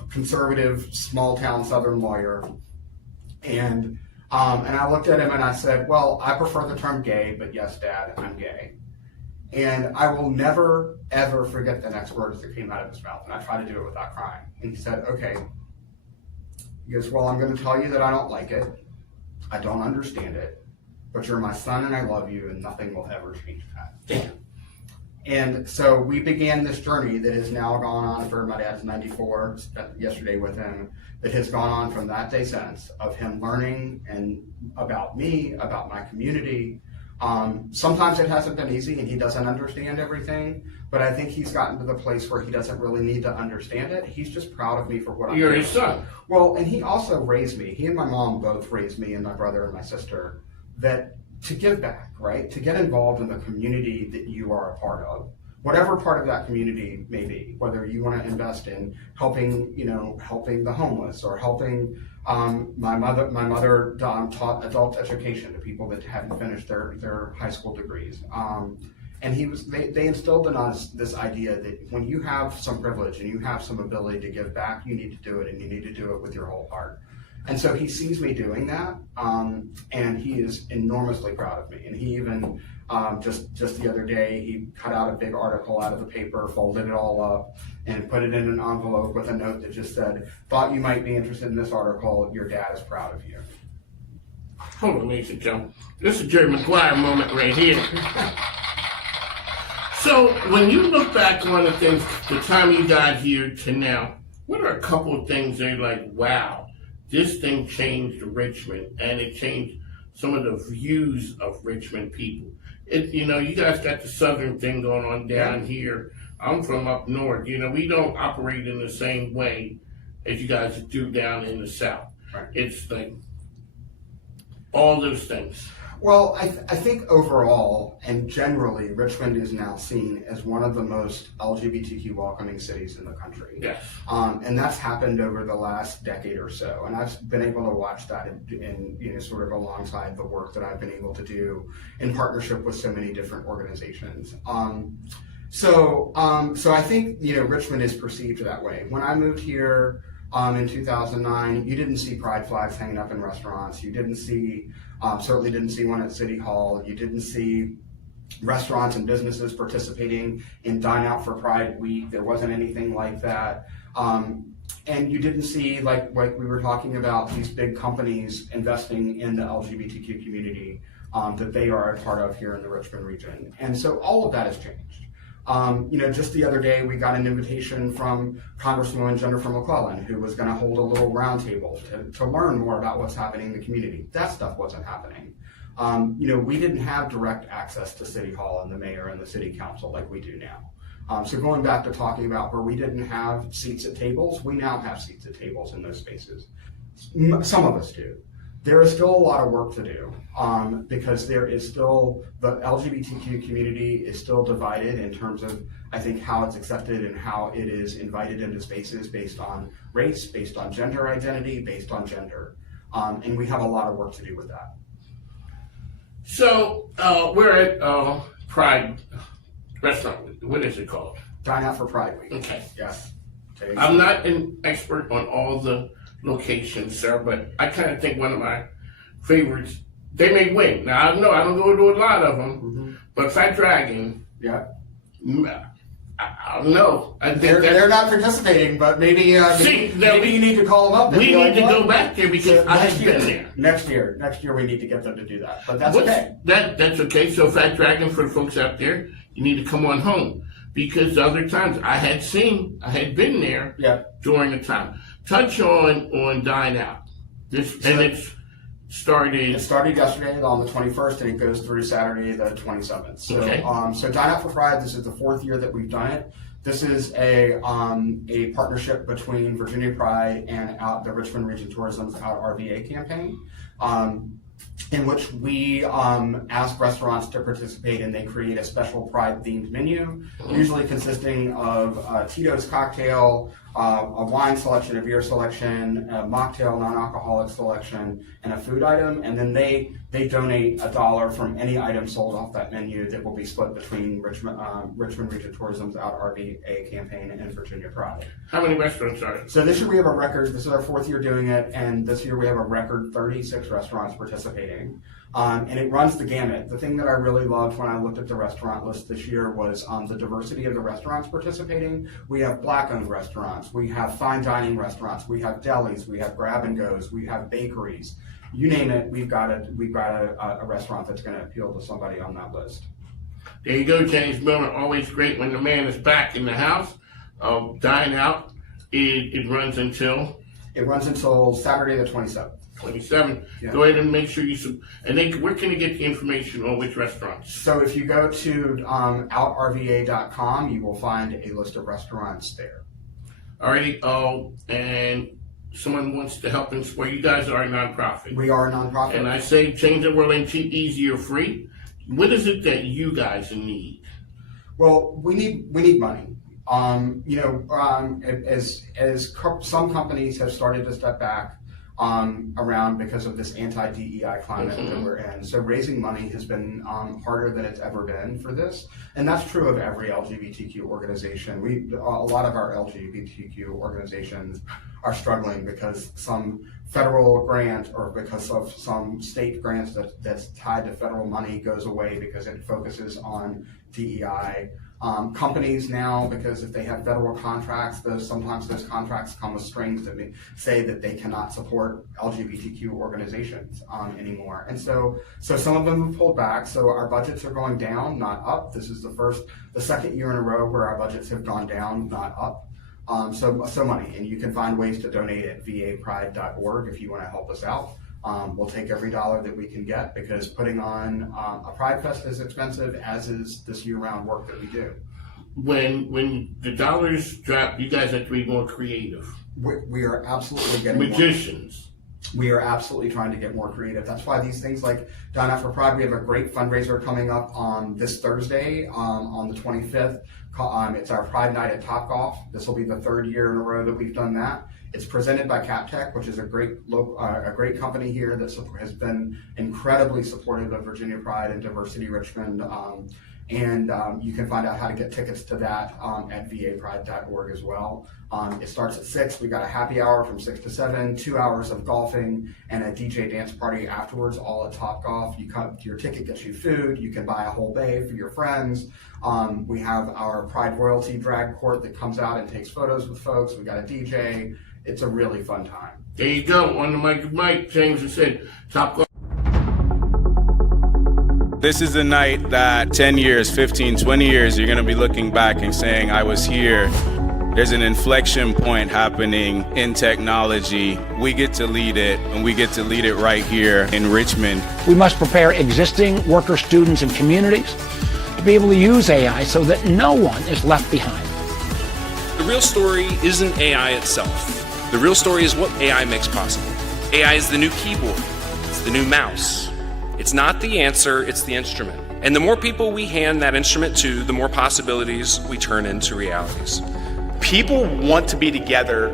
conservative, small town Southern lawyer. And I looked at him and I said, well, I prefer the term gay, but yes, Dad, I'm gay. And I will never, ever forget the next words that came out of his mouth. And I tried to do it without crying. And he said, okay. He goes, well, I'm going to tell you that I don't like it. I don't understand it. But you're my son and I love you and nothing will ever change that. Damn. And so we began this journey that has now gone on for, my dad's 94, spent yesterday with him, that has gone on from that day since, of him learning and about me, about my community. Sometimes it hasn't been easy and he doesn't understand everything, but I think he's gotten to the place where he doesn't really need to understand it. He's just proud of me for what I'm doing. You're his son. Well, and he also raised me. He and my mom both raised me and my brother and my sister to give back, right? To get involved in the community that you are a part of, whatever part of that community may be, whether you want to invest in helping the homeless or helping, my mother taught adult education to people that haven't finished their high school degrees. And they instilled in us this idea that when you have some privilege and you have some ability to give back, you need to do it and you need to do it with your whole heart. And so he sees me doing that, and he is enormously proud of me. And he even, just the other day, he cut out a big article out of the paper, folded it all up, and put it in an envelope with a note that just said, thought you might be interested in this article, your dad is proud of you. Hold on, ladies and gentlemen. This is a Jerry Maguire moment right here. So when you look back on the things, the time you got here to now, what are a couple of things that you're like, wow, this thing changed Richmond, and it changed some of the views of Richmond people. You guys got the southern thing going on down here. I'm from up north. We don't operate in the same way as you guys do down in the south. Right. It's like all those things. Well, I think overall and generally, Richmond is now seen as one of the most LGBTQ welcoming cities in the country. Yes. And that's happened over the last decade or so. And I've been able to watch that in sort of alongside the work that I've been able to do in partnership with so many different organizations. So I think, Richmond is perceived that way. When I moved here in 2009, you didn't see pride flags hanging up in restaurants. You didn't see, certainly didn't see one at City Hall. You didn't see restaurants and businesses participating in Dine Out for Pride Week. There wasn't anything like that. And you didn't see, like we were talking about, these big companies investing in the LGBTQ community that they are a part of here in the Richmond region. And so all of that has changed. Just the other day, we got an invitation from Congresswoman Jennifer McClellan, who was going to hold a little roundtable to learn more about what's happening in the community. That stuff wasn't happening. We didn't have direct access to City Hall and the mayor and the city council like we do now. So going back to talking about where we didn't have seats at tables, we now have seats at tables in those spaces. Some of us do. There is still a lot of work to do because there is still, the LGBTQ community is still divided in terms of, I think, how it's accepted and how it is invited into spaces based on race, based on gender identity, based on gender. And we have a lot of work to do with that. So we're at Pride Restaurant. What is it called? Dine Out for Pride Week. Okay. Yes. I'm not an expert on all the locations, sir, but I kind of think one of my favorites, they may win. Now, I don't go to a lot of them, but Fat Dragon, yeah, I don't know. I think they're not participating, but maybe you need to call them up. We need to go back there because I have been there. Next year we need to get them to do that, but that's okay. That's okay. So Fat Dragon, for the folks out there, you need to come on home because the other times I had been there during the time. Touch on Dine Out. It started yesterday on the 21st and it goes through Saturday the 27th. So, okay. So Dine Out for Pride, this is the 4th year that we've done it. This is a partnership between Virginia Pride and the Richmond Region Tourism's Out RVA campaign. in which we ask restaurants to participate, and they create a special Pride-themed menu, usually consisting of a Tito's cocktail, a wine selection, a beer selection, a mocktail, non-alcoholic selection, and a food item. And then they donate $1 from any item sold off that menu that will be split between Richmond Region Tourism's Out RVA campaign and Virginia Pride. How many restaurants are there? So this year we have a record, this is our 4th year doing it, and this year we have a record 36 restaurants participating. And it runs the gamut. The thing that I really loved when I looked at the restaurant list this year was the diversity of the restaurants participating. We have Black-owned restaurants, we have fine dining restaurants, we have delis, we have grab-and-goes, we have bakeries. You name it, we've got a restaurant that's going to appeal to somebody on that list. There you go, James Milner. Always great when the man is back in the house. Dine Out. It runs until? It runs until Saturday the 27th. 27. Yeah. Go ahead and make sure and then where can you get the information on which restaurants? So if you go to outrva.com, you will find a list of restaurants there. Alrighty. And someone wants to help and support. You guys are a nonprofit. We are a nonprofit. And I say change the world ain't cheap, easy, or free. What is it that you guys need? Well, we need money. As some companies have started to step back around because of this anti-DEI climate that we're in. So raising money has been harder than it's ever been for this. And that's true of every LGBTQ organization. A lot of our LGBTQ organizations are struggling because some federal grant or because of some state grants that's tied to federal money goes away because it focuses on DEI. Companies now, because if they have federal contracts, sometimes those contracts come with strings that say that they cannot support LGBTQ organizations anymore. And so some of them have pulled back. So our budgets are going down, not up. This is the second year in a row where our budgets have gone down, not up. So money, and you can find ways to donate at vapride.org if you want to help us out. We'll take every dollar that we can get because putting on a Pride Fest is expensive, as is this year-round work that we do. When the dollars drop, you guys have to be more creative. We are absolutely getting magicians. We are absolutely trying to get more creative. That's why these things like Dine Out for Pride, we have a great fundraiser coming up on this Thursday on the 25th. It's our Pride Night at Topgolf. This will be the 3rd year in a row that we've done that. It's presented by CapTech, which is a great company here that has been incredibly supportive of Virginia Pride and Diversity Richmond. You can find out how to get tickets to that at vapride.org as well. It starts at 6. We got a happy hour from 6 to 7, 2 hours of golfing, and a DJ dance party afterwards, all at Topgolf. Your ticket gets you food. You can buy a whole bay for your friends. We have our Pride Royalty drag court that comes out and takes photos with folks. We got a DJ. It's a really fun time. There you go. On the mic of Mike, James has said, Topgolf. This is the night that 10 years, 15, 20 years, you're going to be looking back and saying, I was here. There's an inflection point happening in technology. We get to lead it, and we get to lead it right here in Richmond. We must prepare existing worker students and communities to be able to use AI so that no one is left behind. The real story isn't AI itself. The real story is what AI makes possible. AI is the new keyboard. It's the new mouse. It's not the answer, it's the instrument. And the more people we hand that instrument to, the more possibilities we turn into realities. People want to be together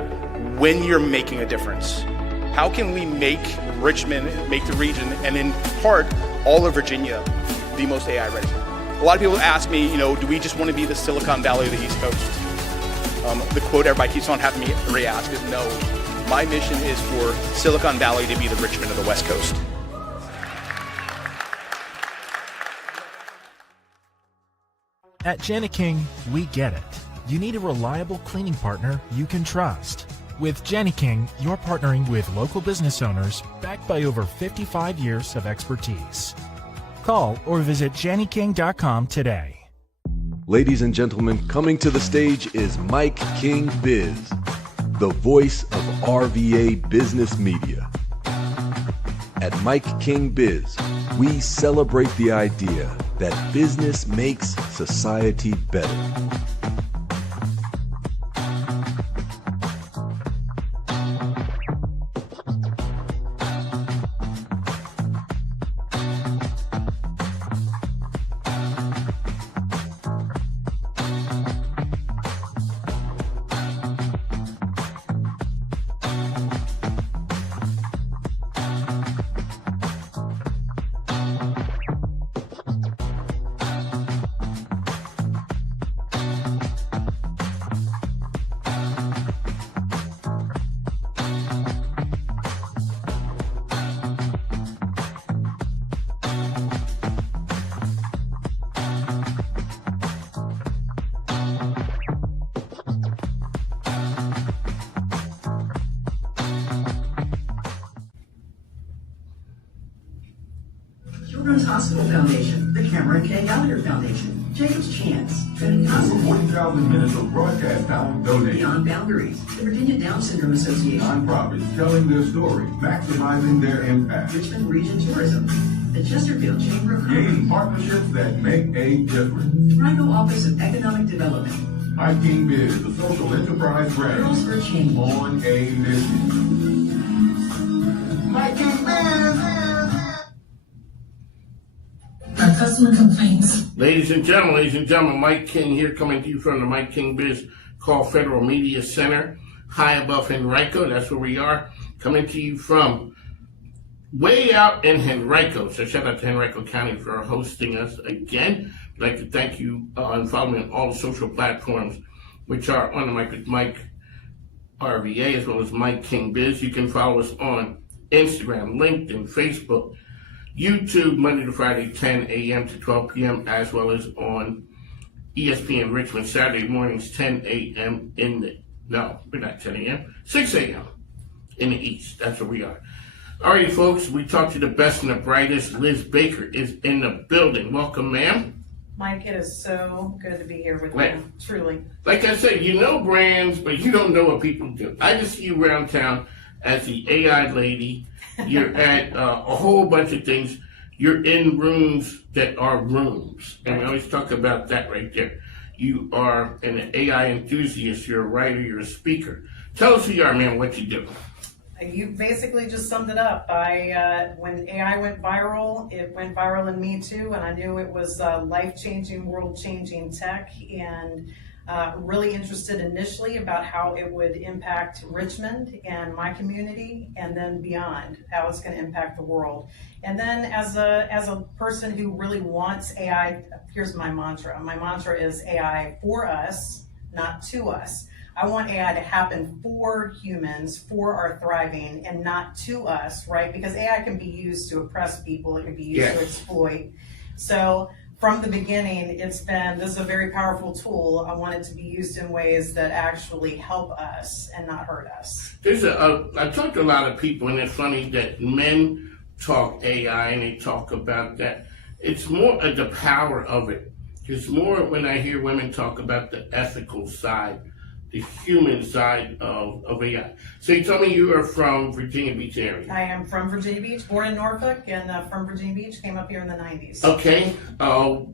when you're making a difference. How can we make Richmond, make the region, and in part, all of Virginia, the most AI ready? A lot of people ask me, do we just want to be the Silicon Valley of the East Coast? The quote everybody keeps on having me re-ask is, no, my mission is for Silicon Valley to be the Richmond of the West Coast. At Jani-King, we get it. You need a reliable cleaning partner you can trust. With Jani-King, you're partnering with local business owners backed by over 55 years of expertise. Call or visit janiking.com today. Ladies and gentlemen, coming to the stage is MIKEKINGBIZ, the voice of RVA business media. At MIKEKINGBIZ, we celebrate the idea that business makes society better. Children's Hospital Foundation, the Cameron K. Gallagher Foundation, Jacob's Chance, Trinity Hospital, 40,000 minutes of broadcast time donated. Beyond Boundaries, the Virginia Down Syndrome Association, Nonprofits telling their story, maximizing their impact. Richmond Region Tourism, the Chesterfield Chamber of Commerce, Creating partnerships that make a difference. Trigo Office of Economic Development, MIKEKINGBIZ, the social enterprise brand. Girls for Change. On a mission. MIKEKINGBIZ. Our customer complaints. Ladies and gentlemen, Mike King here, coming to you from the MIKEKINGBIZ Call Federal Media Center, high above Henrico. That's where we are, coming to you from way out in Henrico. So shout out to Henrico County for hosting us again. I'd like to thank you and follow me on all the social platforms, which are on the mic with Mike RVA, as well as MIKEKINGBIZ. You can follow us on Instagram, LinkedIn, Facebook, YouTube, Monday to Friday, 10 a.m. to 12 p.m., as well as on ESPN Richmond, Saturday mornings, 10 a.m. we're not 10 a.m., 6 a.m. in the East. That's where we are. All right, folks, we talked to the best and the brightest. Liz Baker is in the building. Welcome, ma'am. Mike, it is so good to be here with you, truly. Like I said, you know brands, but you don't know what people do. I just see you around town as the AI lady. You're at a whole bunch of things. You're in rooms that are rooms. And we always talk about that right there. You are an AI enthusiast. You're a writer. You're a speaker. Tell us who you are, man, what you do. You basically just summed it up. When AI went viral, it went viral in me too, and I knew it was life-changing, world-changing tech, and really interested initially about how it would impact Richmond and my community, and then beyond, how it's going to impact the world. And then as a person who really wants AI, here's my mantra. My mantra is AI for us, not to us. I want AI to happen for humans, for our thriving, and not to us, right? Because AI can be used to oppress people, it can be used to exploit. So from the beginning, this is a very powerful tool. I want it to be used in ways that actually help us and not hurt us. I talked to a lot of people, and it's funny that men talk AI and they talk about that. It's more of the power of it. It's more when I hear women talk about the ethical side, the human side of AI. So you told me you are from Virginia Beach area. I am from Virginia Beach, born in Norfolk, and from Virginia Beach, came up here in the 90s. Okay. I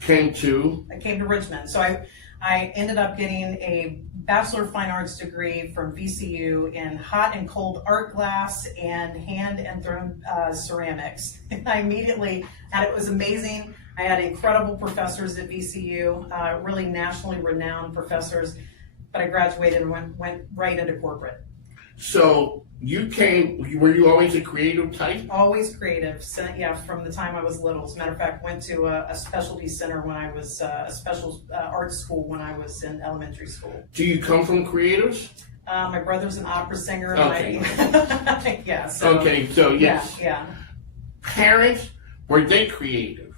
came to Richmond. So I ended up getting a Bachelor of Fine Arts degree from VCU in hot and cold art glass and hand and thrown ceramics. And I immediately it was amazing. I had incredible professors at VCU, really nationally renowned professors. But I graduated and went right into corporate. So were you always a creative type? Always creative, yeah, from the time I was little. As a matter of fact, went to a specialty center when I was, a special arts school when I was in elementary school. Do you come from creatives? My brother's an opera singer. Okay. Yeah. So, okay, so yes. Yeah. Parents, were they creative?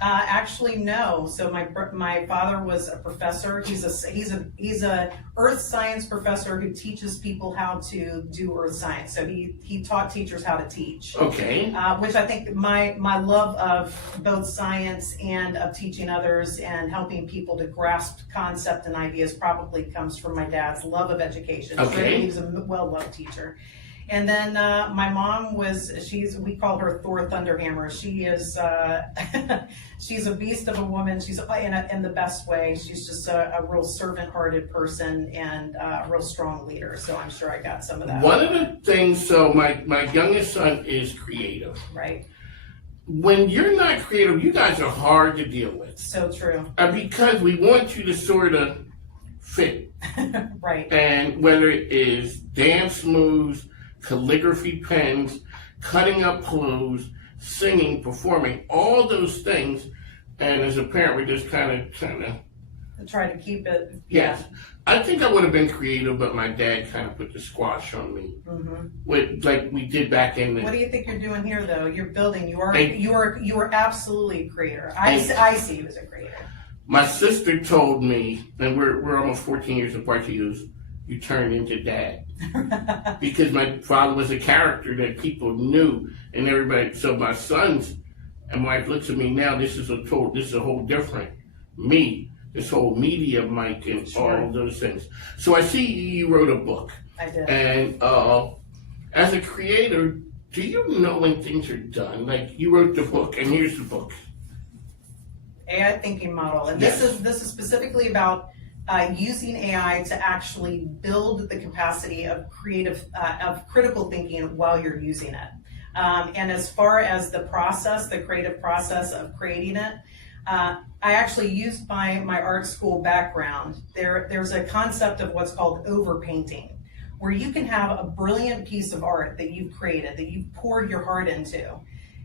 Actually, no. So my father was a professor. He's a earth science professor who teaches people how to do earth science. So he taught teachers how to teach. Okay. Which I think my love of both science and of teaching others and helping people to grasp concept and ideas probably comes from my dad's love of education. Okay. So he was a well-loved teacher. And then my mom we call her Thor Thunderhammer. She is, she's a beast of a woman. She's in the best way. She's just a real servant-hearted person and a real strong leader. So I'm sure I got some of that. One of the things, so my youngest son is creative. Right. When you're not creative, you guys are hard to deal with. So true. Because we want you to sort of fit. Right. And whether it is dance moves, calligraphy pens, cutting up clothes, singing, performing, all those things. And as a parent, we just kind of try to keep it. Yes. I think I would have been creative, but my dad kind of put the squash on me. Mm-hmm. With, like we did back in the... What do you think you're doing here, though? You're building. You are absolutely a creator. I see you as a creator. My sister told me, and we're almost 14 years apart, she goes, you turned into dad. Because my father was a character that people knew and everybody. So my sons And my wife looks at me now, this is a whole different me, this whole media Mike and all of those things. So I see you wrote a book. I did. And as a creator, do you know when things are done? Like you wrote the book and here's the book. AI thinking model. And this is specifically about using AI to actually build the capacity of critical thinking while you're using it. And as far as the creative process of creating it, I actually used my art school background. There's a concept of what's called overpainting, where you can have a brilliant piece of art that you've created, that you've poured your heart into,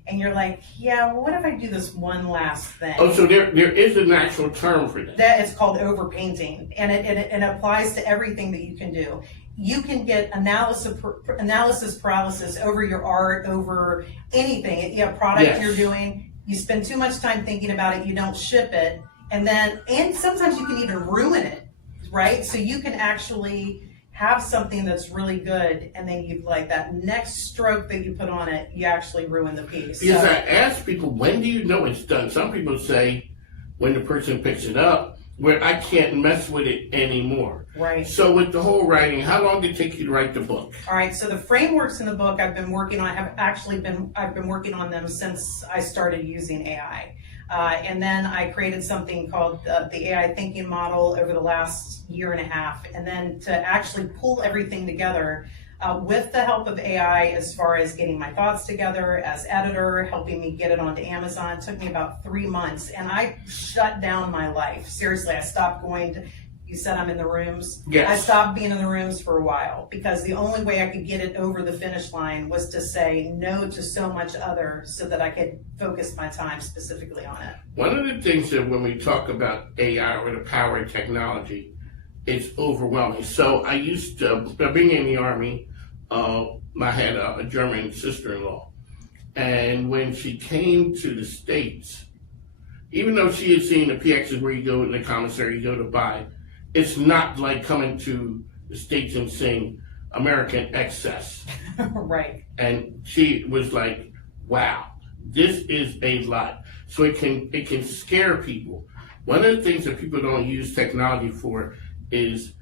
and you're like, yeah, well, what if I do this one last thing? Oh, so there is an actual term for that. That is called overpainting, and it applies to everything that you can do. You can get analysis paralysis over your art, over anything. You have a product you're doing, you spend too much time thinking about it, you don't ship it, and sometimes you can even ruin it, right? So you can actually have something that's really good, and then you like that next stroke that you put on it, you actually ruin the piece. Because I ask people, when do you know it's done? Some people say when the person picks it up, where I can't mess with it anymore. Right. So with the whole writing, how long did it take you to write the book? All right, so the frameworks in the book I've been working working on them since I started using AI. And then I created something called the AI thinking model over the last year and a half. And then to actually pull everything together with the help of AI, as far as getting my thoughts together as editor, helping me get it onto Amazon, it took me about 3 months. And I shut down my life. Seriously, I stopped going to, you said I'm in the rooms? Yes. I stopped being in the rooms for a while because the only way I could get it over the finish line was to say no to so much other so that I could focus my time specifically on it. One of the things that when we talk about AI or the power of technology, it's overwhelming. So I used to, being in the Army, I had a German sister-in-law. And when she came to the States, even though she had seen the PXs where you go in the commissary, you go to buy, it's not like coming to the States and seeing American excess. Right. And she was like, wow, this is a lot. So it can scare people. One of the things that people don't use technology for is,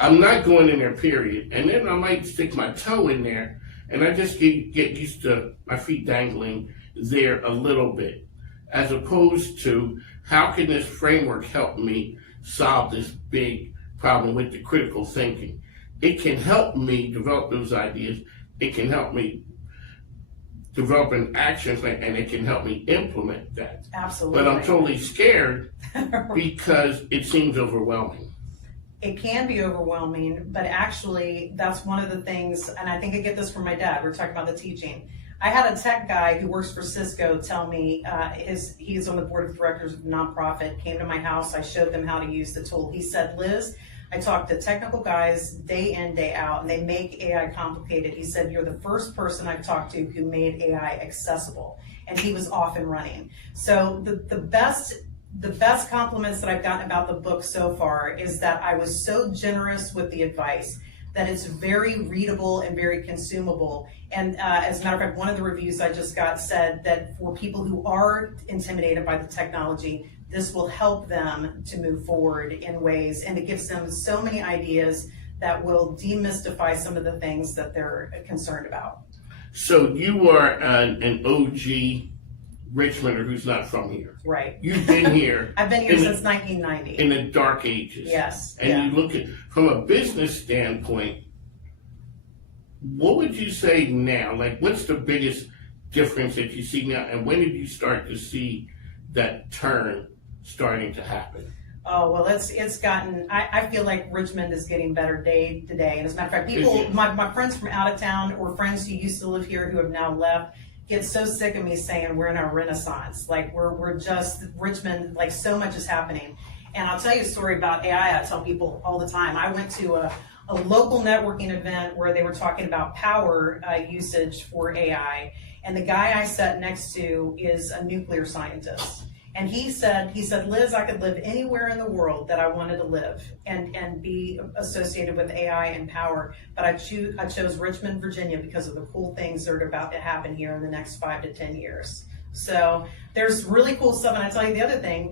I'm not going in there, period. And then I might stick my toe in there, and I just get used to my feet dangling there a little bit, as opposed to how can this framework help me solve this big problem with the critical thinking. It can help me develop those ideas. It can help me develop an action plan, and it can help me implement that. Absolutely. But I'm totally scared because it seems overwhelming. It can be overwhelming, but actually that's one of the things, and I think I get this from my dad, we're talking about the teaching. I had a tech guy who works for Cisco tell me, he's on the board of directors of a nonprofit, came to my house, I showed them how to use the tool. He said, Liz, I talk to technical guys day in, day out, and they make AI complicated. He said, you're the first person I've talked to who made AI accessible. And he was off and running. So the best compliments that I've gotten about the book so far is that I was so generous with the advice, that it's very readable and very consumable. And as a matter of fact, one of the reviews I just got said that for people who are intimidated by the technology, this will help them to move forward in ways, and it gives them so many ideas that will demystify some of the things that they're concerned about. So you are an OG Richmonder who's not from here. Right. You've been here. I've been here since 1990. In the dark ages. Yes. And you look at, from a business standpoint, what would you say now? Like, what's the biggest difference that you see now? And when did you start to see that turn starting to happen? Oh, well, it's gotten, I feel like Richmond is getting better day to day. And as a matter of fact, people, my friends from out of town or friends who used to live here who have now left, get so sick of me saying we're in our renaissance. Like we're just, Richmond, like so much is happening. And I'll tell you a story about AI I tell people all the time. I went to a local networking event where they were talking about power usage for AI. And the guy I sat next to is a nuclear scientist. And he said, Liz, I could live anywhere in the world that I wanted to live and be associated with AI and power, but I chose Richmond, Virginia because of the cool things that are about to happen here in the next 5 to 10 years. So there's really cool stuff. And I tell you the other thing,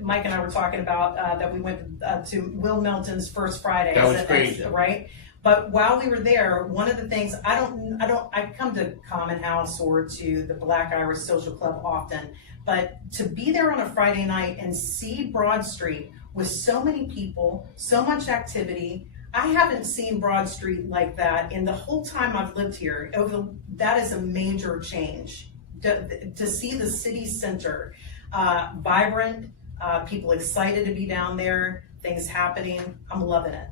Mike and I were talking about that we went to Will Melton's First Friday. That was crazy. Right? But while we were there, one of the things, I come to Common House or to the Black Irish Social Club often, but to be there on a Friday night and see Broad Street with so many people, so much activity, I haven't seen Broad Street like that in the whole time I've lived here. That is a major change. To see the city center vibrant, people excited to be down there, things happening, I'm loving it.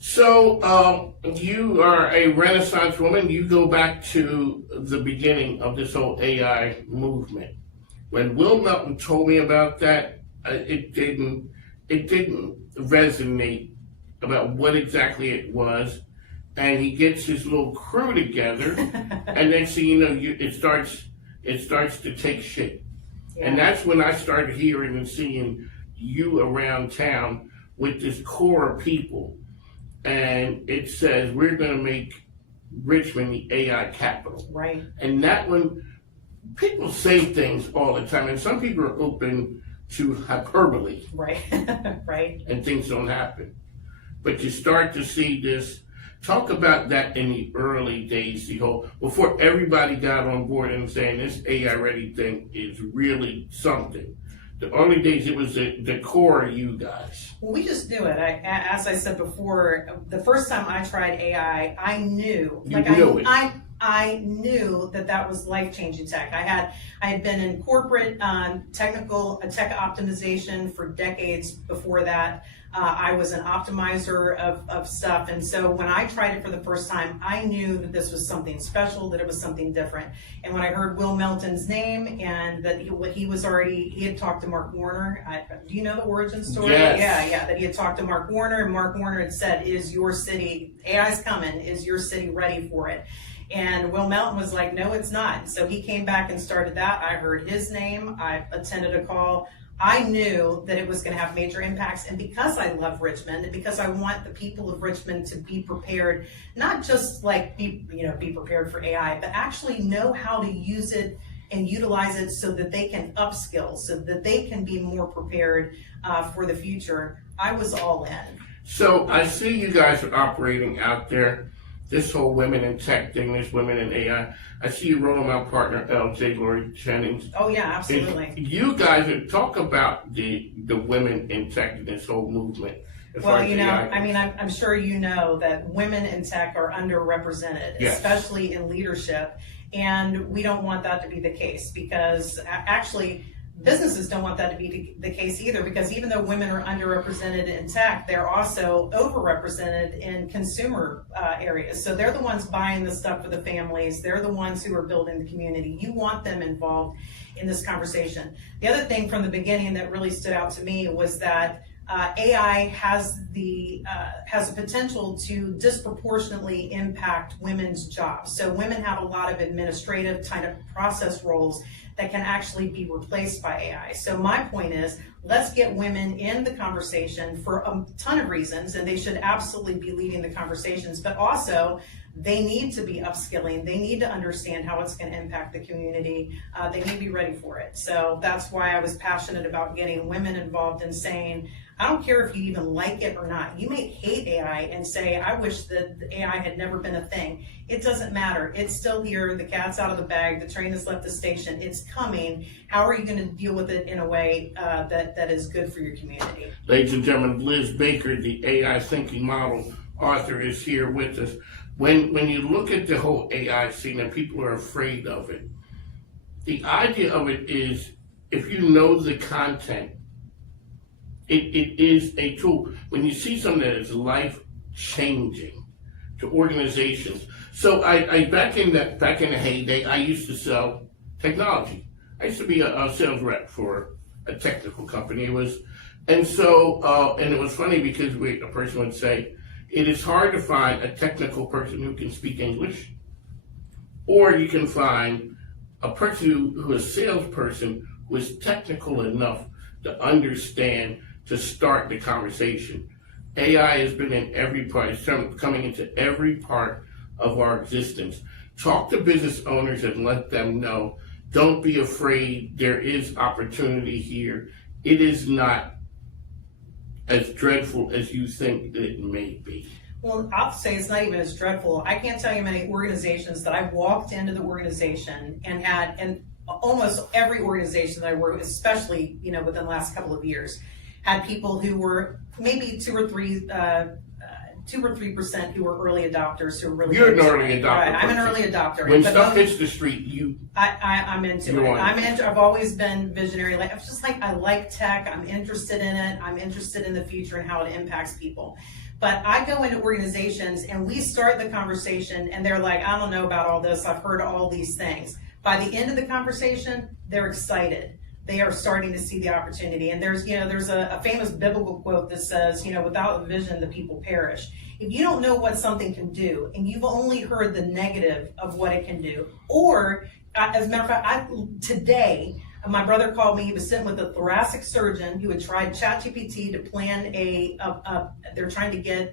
So you are a Renaissance woman. You go back to the beginning of this whole AI movement. When Will Melton told me about that, it didn't resonate about what exactly it was. And he gets his little crew together, and next thing you know, it starts to take shape. Yeah. And that's when I started hearing and seeing you around town with this core of people. And it says, we're going to make Richmond the AI capital. Right. And that one, people say things all the time, and some people are open to hyperbole. Right. Right. And things don't happen. But you start to see this. Talk about that in the early days, before everybody got on board and saying this AI ready thing is really something. The early days, it was the core of you guys. Well, we just knew it. As I said before, the first time I tried AI, I knew. I knew that was life-changing tech. I had been in corporate tech optimization for decades before that. I was an optimizer of stuff, and so when I tried it for the first time, I knew that this was something special, that it was something different. And when I heard Will Melton's name and that he had talked to Mark Warner. Do you know the origin story? Yes. Yeah, that he had talked to Mark Warner, and Mark Warner had said, "Is your city, AI's coming, is your city ready for it?" And Will Melton was like, "No, it's not." So he came back and started that. I heard his name. I attended a call. I knew that it was going to have major impacts, and because I love Richmond, and because I want the people of Richmond to be prepared, not just be prepared for AI, but actually know how to use it and utilize it so that they can upskill, so that they can be more prepared for the future. I was all in. So I see you guys are operating out there. This whole women in tech thing, this women in AI. I see you rolling my partner, LJ Lori Jennings. Oh yeah, absolutely. And you guys talk about the women in tech and this whole movement. Well, I'm sure you know that women in tech are underrepresented, yes, especially in leadership. And we don't want that to be the case, because actually businesses don't want that to be the case either, because even though women are underrepresented in tech, they're also overrepresented in consumer areas. So they're the ones buying the stuff for the families. They're the ones who are building the community. You want them involved in this conversation. The other thing from the beginning that really stood out to me was that AI has the potential to disproportionately impact women's jobs. So women have a lot of administrative kind of process roles that can actually be replaced by AI. So my point is, let's get women in the conversation for a ton of reasons, and they should absolutely be leading the conversations, but also they need to be upskilling. They need to understand how it's going to impact the community. They need to be ready for it. So that's why I was passionate about getting women involved and saying, I don't care if you even like it or not. You may hate AI and say, I wish that the AI had never been a thing. It doesn't matter. It's still here. The cat's out of the bag. The train has left the station. It's coming. How are you going to deal with it in a way that is good for your community? Ladies and gentlemen, Liz Baker, the AI thinking model author, is here with us. When you look at the whole AI scene and people are afraid of it, the idea of it is, if you know the content, it is a tool. When you see something that is life-changing to organizations. So I back in the heyday, I used to sell technology. I used to be a sales rep for a technical company. And it was funny because a person would say, it is hard to find a technical person who can speak English, or you can find a person who is a salesperson who is technical enough to understand to start the conversation. AI has been in every part, it's coming into every part of our existence. Talk to business owners and let them know don't be afraid. There is opportunity here. It is not as dreadful as you think it may be. Well, I'll say it's not even as dreadful. I can't tell you many organizations that I've walked into the organization and had, and almost every organization that I work with, especially, you know, within the last couple of years, had people who were maybe 2 or 3% who were early adopters who were really. You're an early adopter. Right, I'm an early adopter. When stuff hits the street, I'm into it. I've always been visionary. Like, I'm just like, I like tech. I'm interested in it. I'm interested in the future and how it impacts people. But I go into organizations and we start the conversation and they're like, I don't know about all this. I've heard all these things. By the end of the conversation, they're excited. They are starting to see the opportunity. And there's a famous biblical quote that says, without a vision, the people perish. If you don't know what something can do and you've only heard the negative of what it can do, or as a matter of fact, today, my brother called me. He was sitting with a thoracic surgeon who had tried ChatGPT to plan they're trying to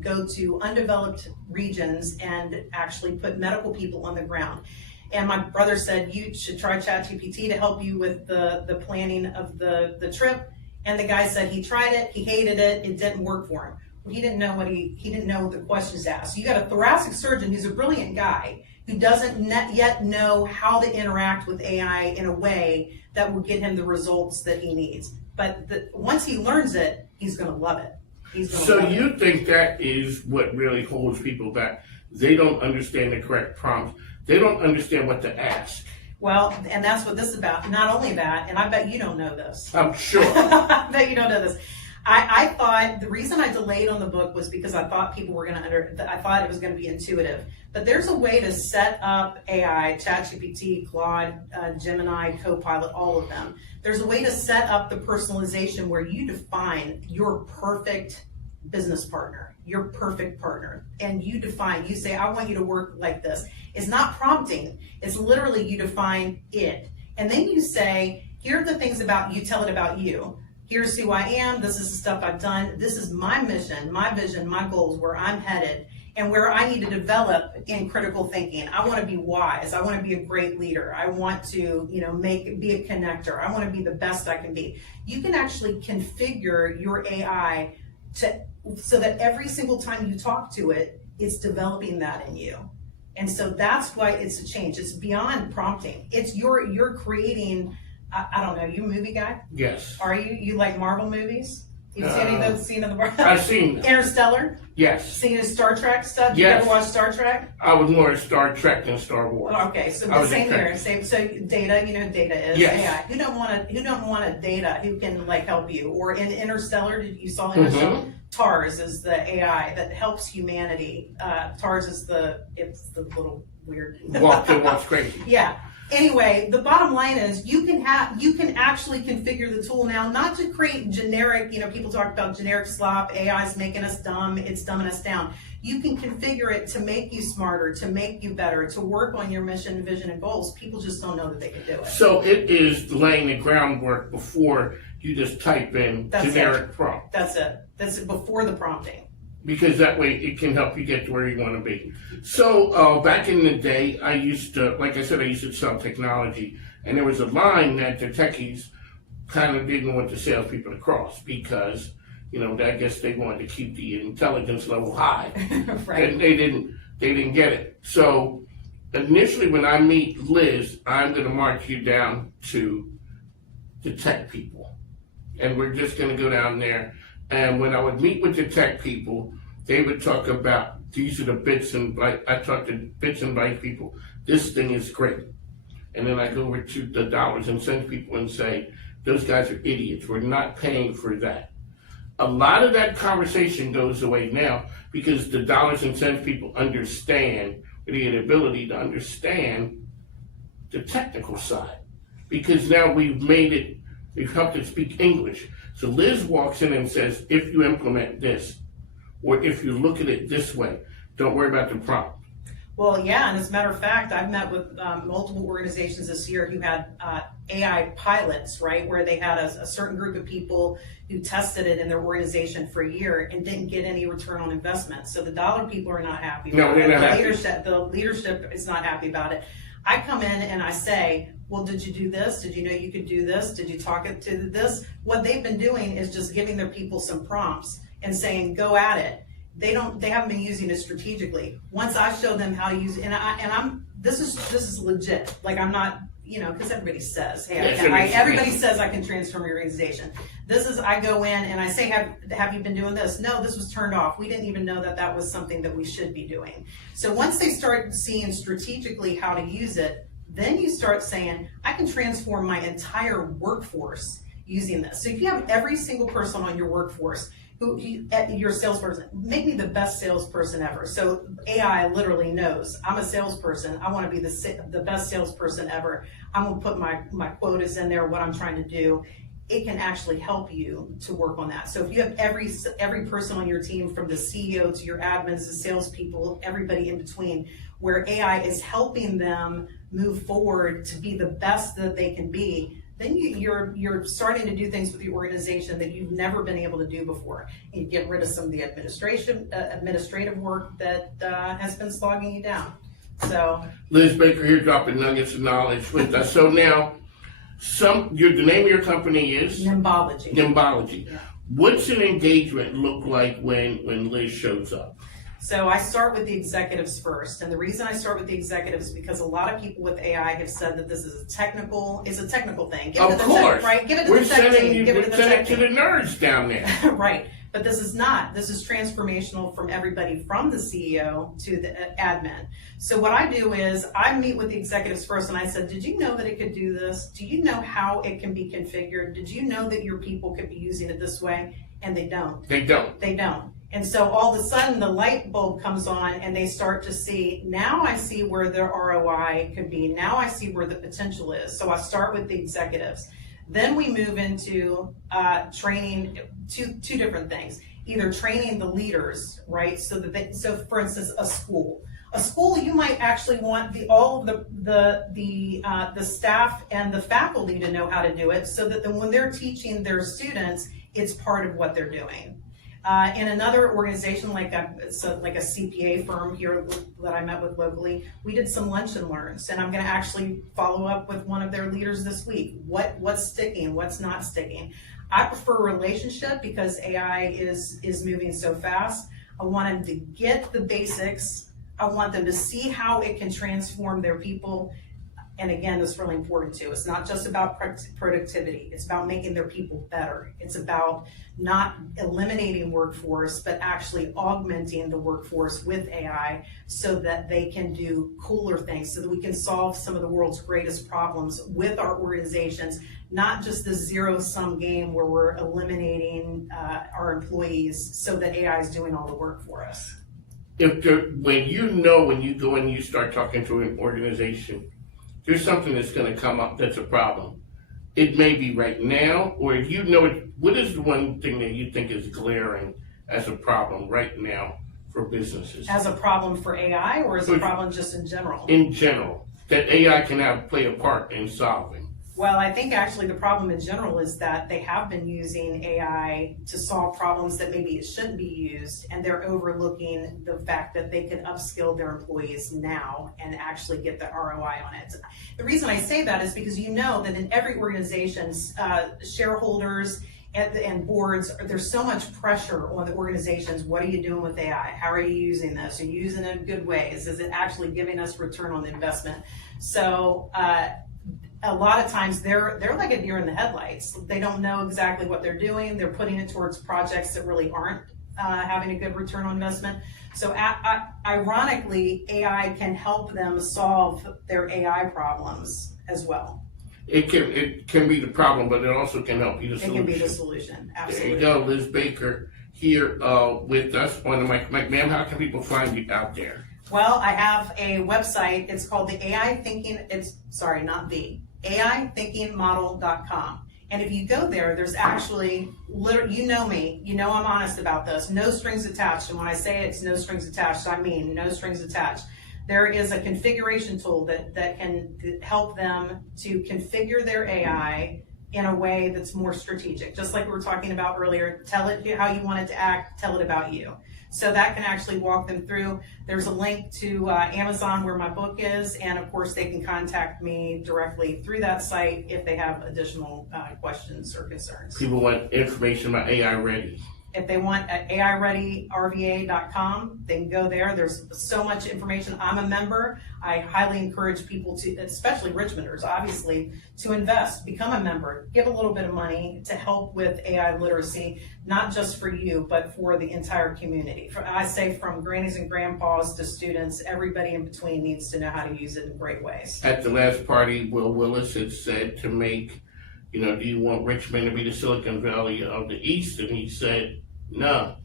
go to undeveloped regions and actually put medical people on the ground. And my brother said, you should try ChatGPT to help you with the planning of the trip. And the guy said he tried it, he hated it, it didn't work for him. Well, he didn't know he didn't know the questions asked. So you got a thoracic surgeon who's a brilliant guy who doesn't yet know how to interact with AI in a way that will get him the results that he needs. But once he learns it, he's going to love it. So you think that is what really holds people back? They don't understand the correct prompts. They don't understand what to ask. Well, and that's what this is about. Not only that, and I bet you don't know this. I'm sure. I bet you don't know this. I thought the reason I delayed on the book was because I thought people were going to I thought it was going to be intuitive. But there's a way to set up AI, ChatGPT, Claude, Gemini, Copilot, all of them. There's a way to set up the personalization where you define your perfect business partner, your perfect partner. And you say, I want you to work like this. It's not prompting. It's literally you define it. And then you say, here are the things about you, tell it about you. Here's who I am. This is the stuff I've done. This is my mission, my vision, my goals, where I'm headed and where I need to develop in critical thinking. I want to be wise. I want to be a great leader. I want to, be a connector. I want to be the best I can be. You can actually configure your AI so that every single time you talk to it, it's developing that in you. And so that's why it's a change. It's beyond prompting. It's you're creating. I don't know. You a movie guy? Yes. Are you? You like Marvel movies? You've seen any of those seen in the Marvel? I've seen Interstellar? Yes. Seen the Star Trek stuff? Yes. You ever watch Star Trek? I was more Star Trek than Star Wars. Okay, so the same here. So data, data is AI. Who don't want a data who can help you? Or in Interstellar, you saw Interstellar? Mm-hmm. TARS is the AI that helps humanity. TARS is it's the little weird walks crazy. Yeah. Anyway, the bottom line is you can actually configure the tool now, not to create generic, people talk about generic slop, AI is making us dumb, it's dumbing us down. You can configure it to make you smarter, to make you better, to work on your mission, vision, and goals. People just don't know that they can do it. So it is laying the groundwork before you just type in generic prompt. That's it. That's it before the prompting. Because that way it can help you get to where you want to be. So back in the day, I used to sell technology, and there was a line that the techies kind of didn't want the salespeople to cross because, I guess they wanted to keep the intelligence level high. Right. And they didn't get it. So initially when I meet Liz, I'm going to march you down to the tech people. And we're just going to go down there. And when I would meet with the tech people, they would talk about, these are the bits and bytes. I talk to bits and bytes people. This thing is great. And then I go over to the dollars and cents people and say, those guys are idiots. We're not paying for that. A lot of that conversation goes away now because the dollars and cents people understand, or the ability to understand the technical side. Because now we've helped it speak English. So Liz walks in and says, if you implement this, or if you look at it this way, don't worry about the prompt. Well, yeah, and as a matter of fact, I've met with multiple organizations this year who had AI pilots, right, where they had a certain group of people who tested it in their organization for a year and didn't get any return on investment. So the dollar people are not happy. No, they're not happy. The leadership is not happy about it. I come in and I say, well, did you do this? Did you know you could do this? Did you talk it to this? What they've been doing is just giving their people some prompts and saying, go at it. They haven't been using it strategically. Once I show them how to use it, this is legit. Like, I'm not, because everybody says, hey, everybody says I can transform your organization. I go in and I say, have you been doing this? No, this was turned off. We didn't even know that was something that we should be doing. So once they start seeing strategically how to use it, then you start saying, I can transform my entire workforce using this. So if you have every single person on your workforce, your salesperson, make me the best salesperson ever. So AI literally knows, I'm a salesperson, I want to be the best salesperson ever. I'm going to put my quotas in there, what I'm trying to do. It can actually help you to work on that. So if you have every person on your team, from the CEO to your admins, the salespeople, everybody in between, where AI is helping them move forward to be the best that they can be, then you're starting to do things with your organization that you've never been able to do before. You get rid of some of the administrative work that has been slogging you down. So Liz Baker here, dropping nuggets of knowledge with us. So now, the name of your company is Nimbology. Nimbology. Yeah. What's an engagement look like when Liz shows up? So I start with the executives first, and the reason I start with the executives is because a lot of people with AI have said that this is a technical thing. Of course, right? Give it to we're the tech team. We're sending it to the nerds down there. Right, but this is not. This is transformational from everybody, from the CEO to the admin. So what I do is I meet with the executives first, and I said, did you know that it could do this? Do you know how it can be configured? Did you know that your people could be using it this way? And they don't. They don't. They don't. And so all of a sudden the light bulb comes on and they start to see, now I see where their ROI could be. Now I see where the potential is. So I start with the executives. Then we move into training two different things. Either training the leaders, right? So for instance, a school, you might actually want all of the staff and the faculty to know how to do it, so that when they're teaching their students, it's part of what they're doing. In another organization, like a CPA firm here that I met with locally, we did some lunch and learns, and I'm going to actually follow up with one of their leaders this week. What's sticking? What's not sticking? I prefer relationship because AI is moving so fast. I want them to get the basics. I want them to see how it can transform their people. And again, that's really important too. It's not just about productivity. It's about making their people better. It's about not eliminating workforce, but actually augmenting the workforce with AI so that they can do cooler things, so that we can solve some of the world's greatest problems with our organizations, not just the zero-sum game where we're eliminating our employees so that AI is doing all the work for us. When you go and you start talking to an organization, there's something that's going to come up that's a problem. It may be right now, or if you know it, what is the one thing that you think is glaring as a problem right now for businesses? As a problem for AI, or as a problem just in general? In general, that AI can play a part in solving. Well, I think actually the problem in general is that they have been using AI to solve problems that maybe it shouldn't be used, and they're overlooking the fact that they can upskill their employees now and actually get the ROI on it. The reason I say that is because you know that in every organization, shareholders and boards, there's so much pressure on the organizations. What are you doing with AI? How are you using this? Are you using it in good ways? Is it actually giving us return on the investment? So, a lot of times they're like a deer in the headlights. They don't know exactly what they're doing. They're putting it towards projects that really aren't having a good return on investment. So ironically, AI can help them solve their AI problems as well. It can be the problem, but it also can help you the solution. It can be the solution, absolutely. There you go, Liz Baker here with us on the mic. Ma'am, how can people find you out there? Well, I have a website. It's called the AIThinkingModel.com. And if you go there, there's actually, you know me, you know I'm honest about this, no strings attached. And when I say it's no strings attached, I mean no strings attached. There is a configuration tool that can help them to configure their AI in a way that's more strategic. Just like we were talking about earlier, tell it how you want it to act, tell it about you. So that can actually walk them through. There's a link to Amazon where my book is, and of course they can contact me directly through that site if they have additional questions or concerns. People want information about AI Ready. If they want at AIReadyRVA.com, they can go there. There's so much information. I'm a member. I highly encourage people to, especially Richmonders, obviously, to invest, become a member, give a little bit of money to help with AI literacy, not just for you, but for the entire community. I say from grannies and grandpas to students, everybody in between needs to know how to use it in great ways. At the last party, Will Willis had said to make, do you want Richmond to be the Silicon Valley of the East? And he said, no,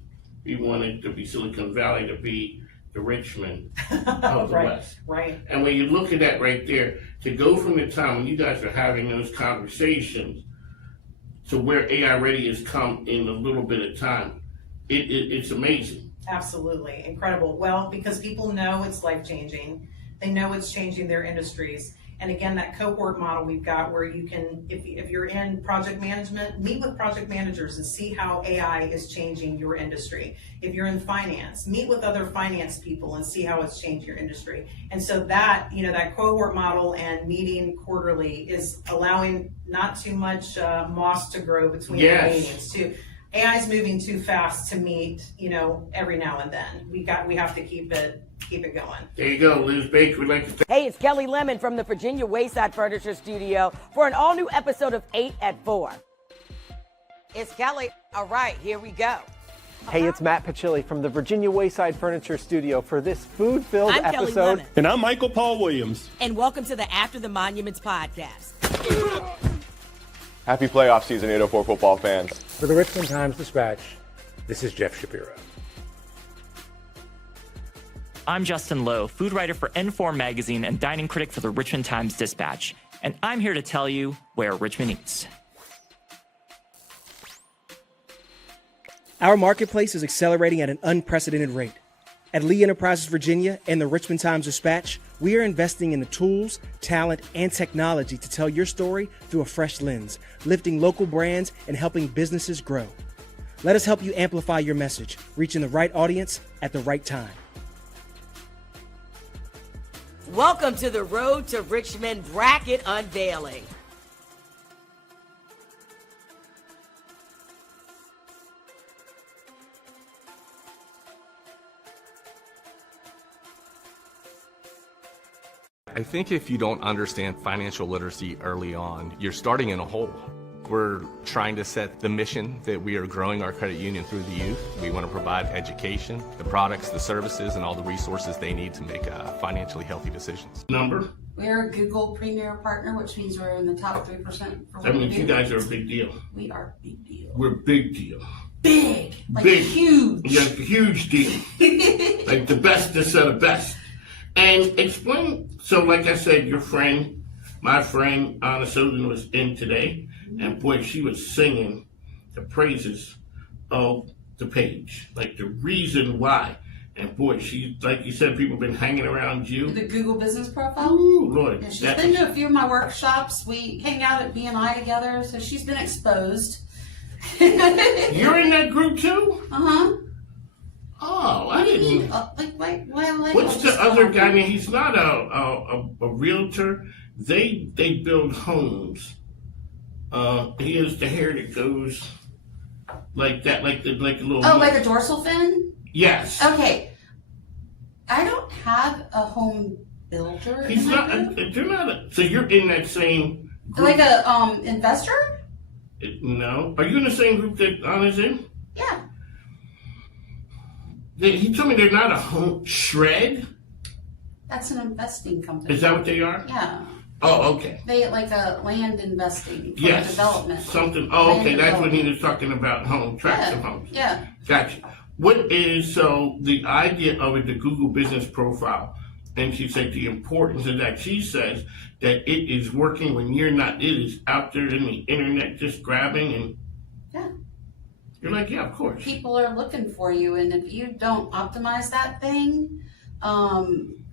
we wanted to be Silicon Valley to be the Richmond of the West. Right. And when you look at that right there, to go from the time when you guys are having those conversations to where AI Ready has come in a little bit of time, it's amazing. Absolutely, incredible. Well, because people know it's life-changing. They know it's changing their industries. And again, that cohort model we've got where you can, if you're in project management, meet with project managers and see how AI is changing your industry. If you're in finance, meet with other finance people and see how it's changed your industry. And so that, that cohort model and meeting quarterly is allowing not too much moss to grow between the meetings too. AI is moving too fast to meet, every now and then. We have to keep it going. There you go, Liz Baker. We'd like to Hey, it's Kelly Lemon from the Virginia Wayside Furniture Studio for an all-new episode of 8 at 4. It's Kelly. All right, here we go. Hey, it's Matt Pachilli from the Virginia Wayside Furniture Studio for this food-filled I'm Kelly episode. Lemon. And I'm Michael Paul Williams. And welcome to the After the Monuments podcast. Happy playoff season, 804 football fans. For the Richmond Times-Dispatch, this is Jeff Shapiro. I'm Justin Lowe, food writer for N4 Magazine and dining critic for the Richmond Times-Dispatch, and I'm here to tell you where Richmond eats. Our marketplace is accelerating at an unprecedented rate. At Lee Enterprises Virginia and the Richmond Times-Dispatch, we are investing in the tools, talent, and technology to tell your story through a fresh lens, lifting local brands and helping businesses grow. Let us help you amplify your message, reaching the right audience at the right time. Welcome to the Road to Richmond bracket unveiling. I think if you don't understand financial literacy early on, you're starting in a hole. We're trying to set the mission that we are growing our credit union through the youth. We want to provide education, the products, the services, and all the resources they need to make financially healthy decisions. Number? We're a Google Premier Partner, which means we're in the top 3% for what That means we do. you guys are a big deal. We are a big deal. We're a big deal. Big! Like big. Huge! Yeah, huge deal. Like the bestest of the best. And explain, so like I said, your friend, my friend, Anna Soden was in today. And boy, she was singing the praises of the page, like the reason why. And boy, she, like you said, people have been hanging around you. The Google Business Profile? Ooh, Lord. Yeah, she's been to a few of my workshops. We hang out at BNI together, so she's been exposed. You're in that group too? Uh-huh. Oh, I didn't. What's the just other guy? I mean, he's not a realtor. They build homes. He has the hair that goes like that, like a little. Oh, like a dorsal fin? Yes. Okay. I don't have a home builder. He's in my not. group. They're not. So you're in that same group? Like a investor? No. Are you in the same group that Anna's in? Yeah. He told me they're not a home shred. That's an investing company. Is that what they are? Yeah. Oh, okay. They like a land investing for Yes. development. Something. Oh, Land okay. That's what he development. was talking about. Home tracts Yeah. of homes. Yeah. Gotcha. What is so the idea of it? The Google Business Profile, and she said the importance of that. She says that it is working when you're not. It is out there in the internet, just grabbing and. Yeah. You're like, yeah, of course. People are looking for you, and if you don't optimize that thing,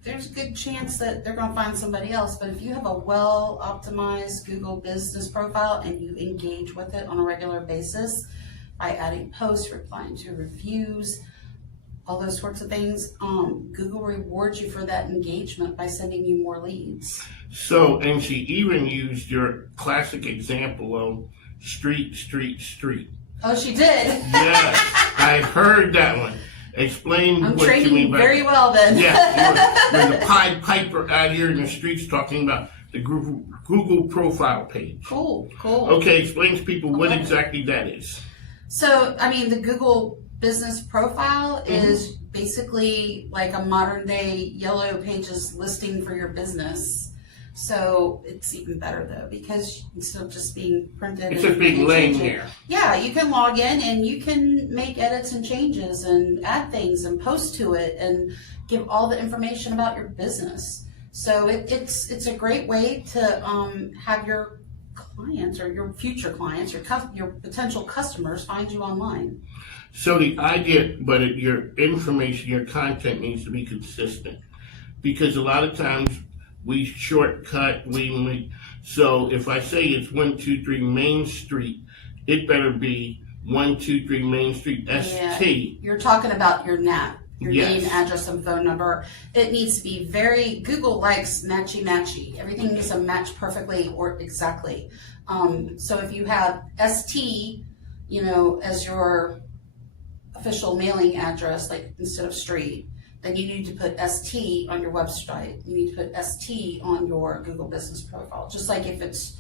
there's a good chance that they're going to find somebody else. But if you have a well-optimized Google Business Profile and you engage with it on a regular basis by adding posts, replying to reviews, all those sorts of things, Google rewards you for that engagement by sending you more leads. So, and she even used your classic example of street. Oh, she did? Yes, I heard that one. Explain I'm what you mean by very well then. Yeah, you're the Pied Piper out here in the streets talking about the Google profile page. Cool. Okay, explain to people what exactly that is. So, I mean, the Google business profile is basically like a modern day Yellow Pages listing for your business. So it's even better though, because instead of just being printed, it's just being laying there. Yeah, you can log in and you can make edits and changes and add things and post to it and give all the information about your business. So it's a great way to have your clients or your future clients, your potential customers find you online. So the idea, but your information, your content needs to be consistent, because a lot of times we shortcut, so if I say it's 123 Main Street, it better be 123 Main Street ST. Yeah, you're talking about your NAT, your Yes. name, address, and phone number. It needs to be Google likes matchy. Everything needs to match perfectly or exactly. So if you have ST, as your official mailing address, like instead of street, then you need to put ST on your website. You need to put ST on your Google business profile. Just like if it's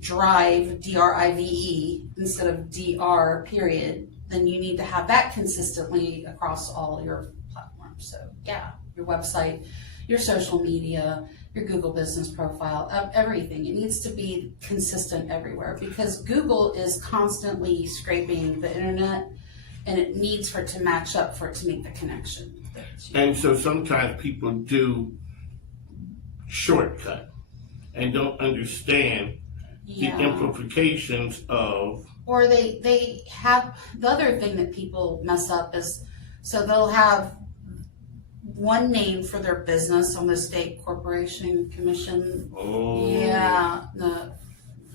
drive, DRIVE, instead of DR period, then you need to have that consistently across all your platforms. So yeah, your website, your social media, your Google business profile, everything. It needs to be consistent everywhere, because Google is constantly scraping the internet, and it needs for it to match up for it to make the connection. And so sometimes people do shortcut and don't understand the implications of. Or they have, the other thing that people mess up is, so they'll have one name for their business on the state corporation commission. Oh. Yeah.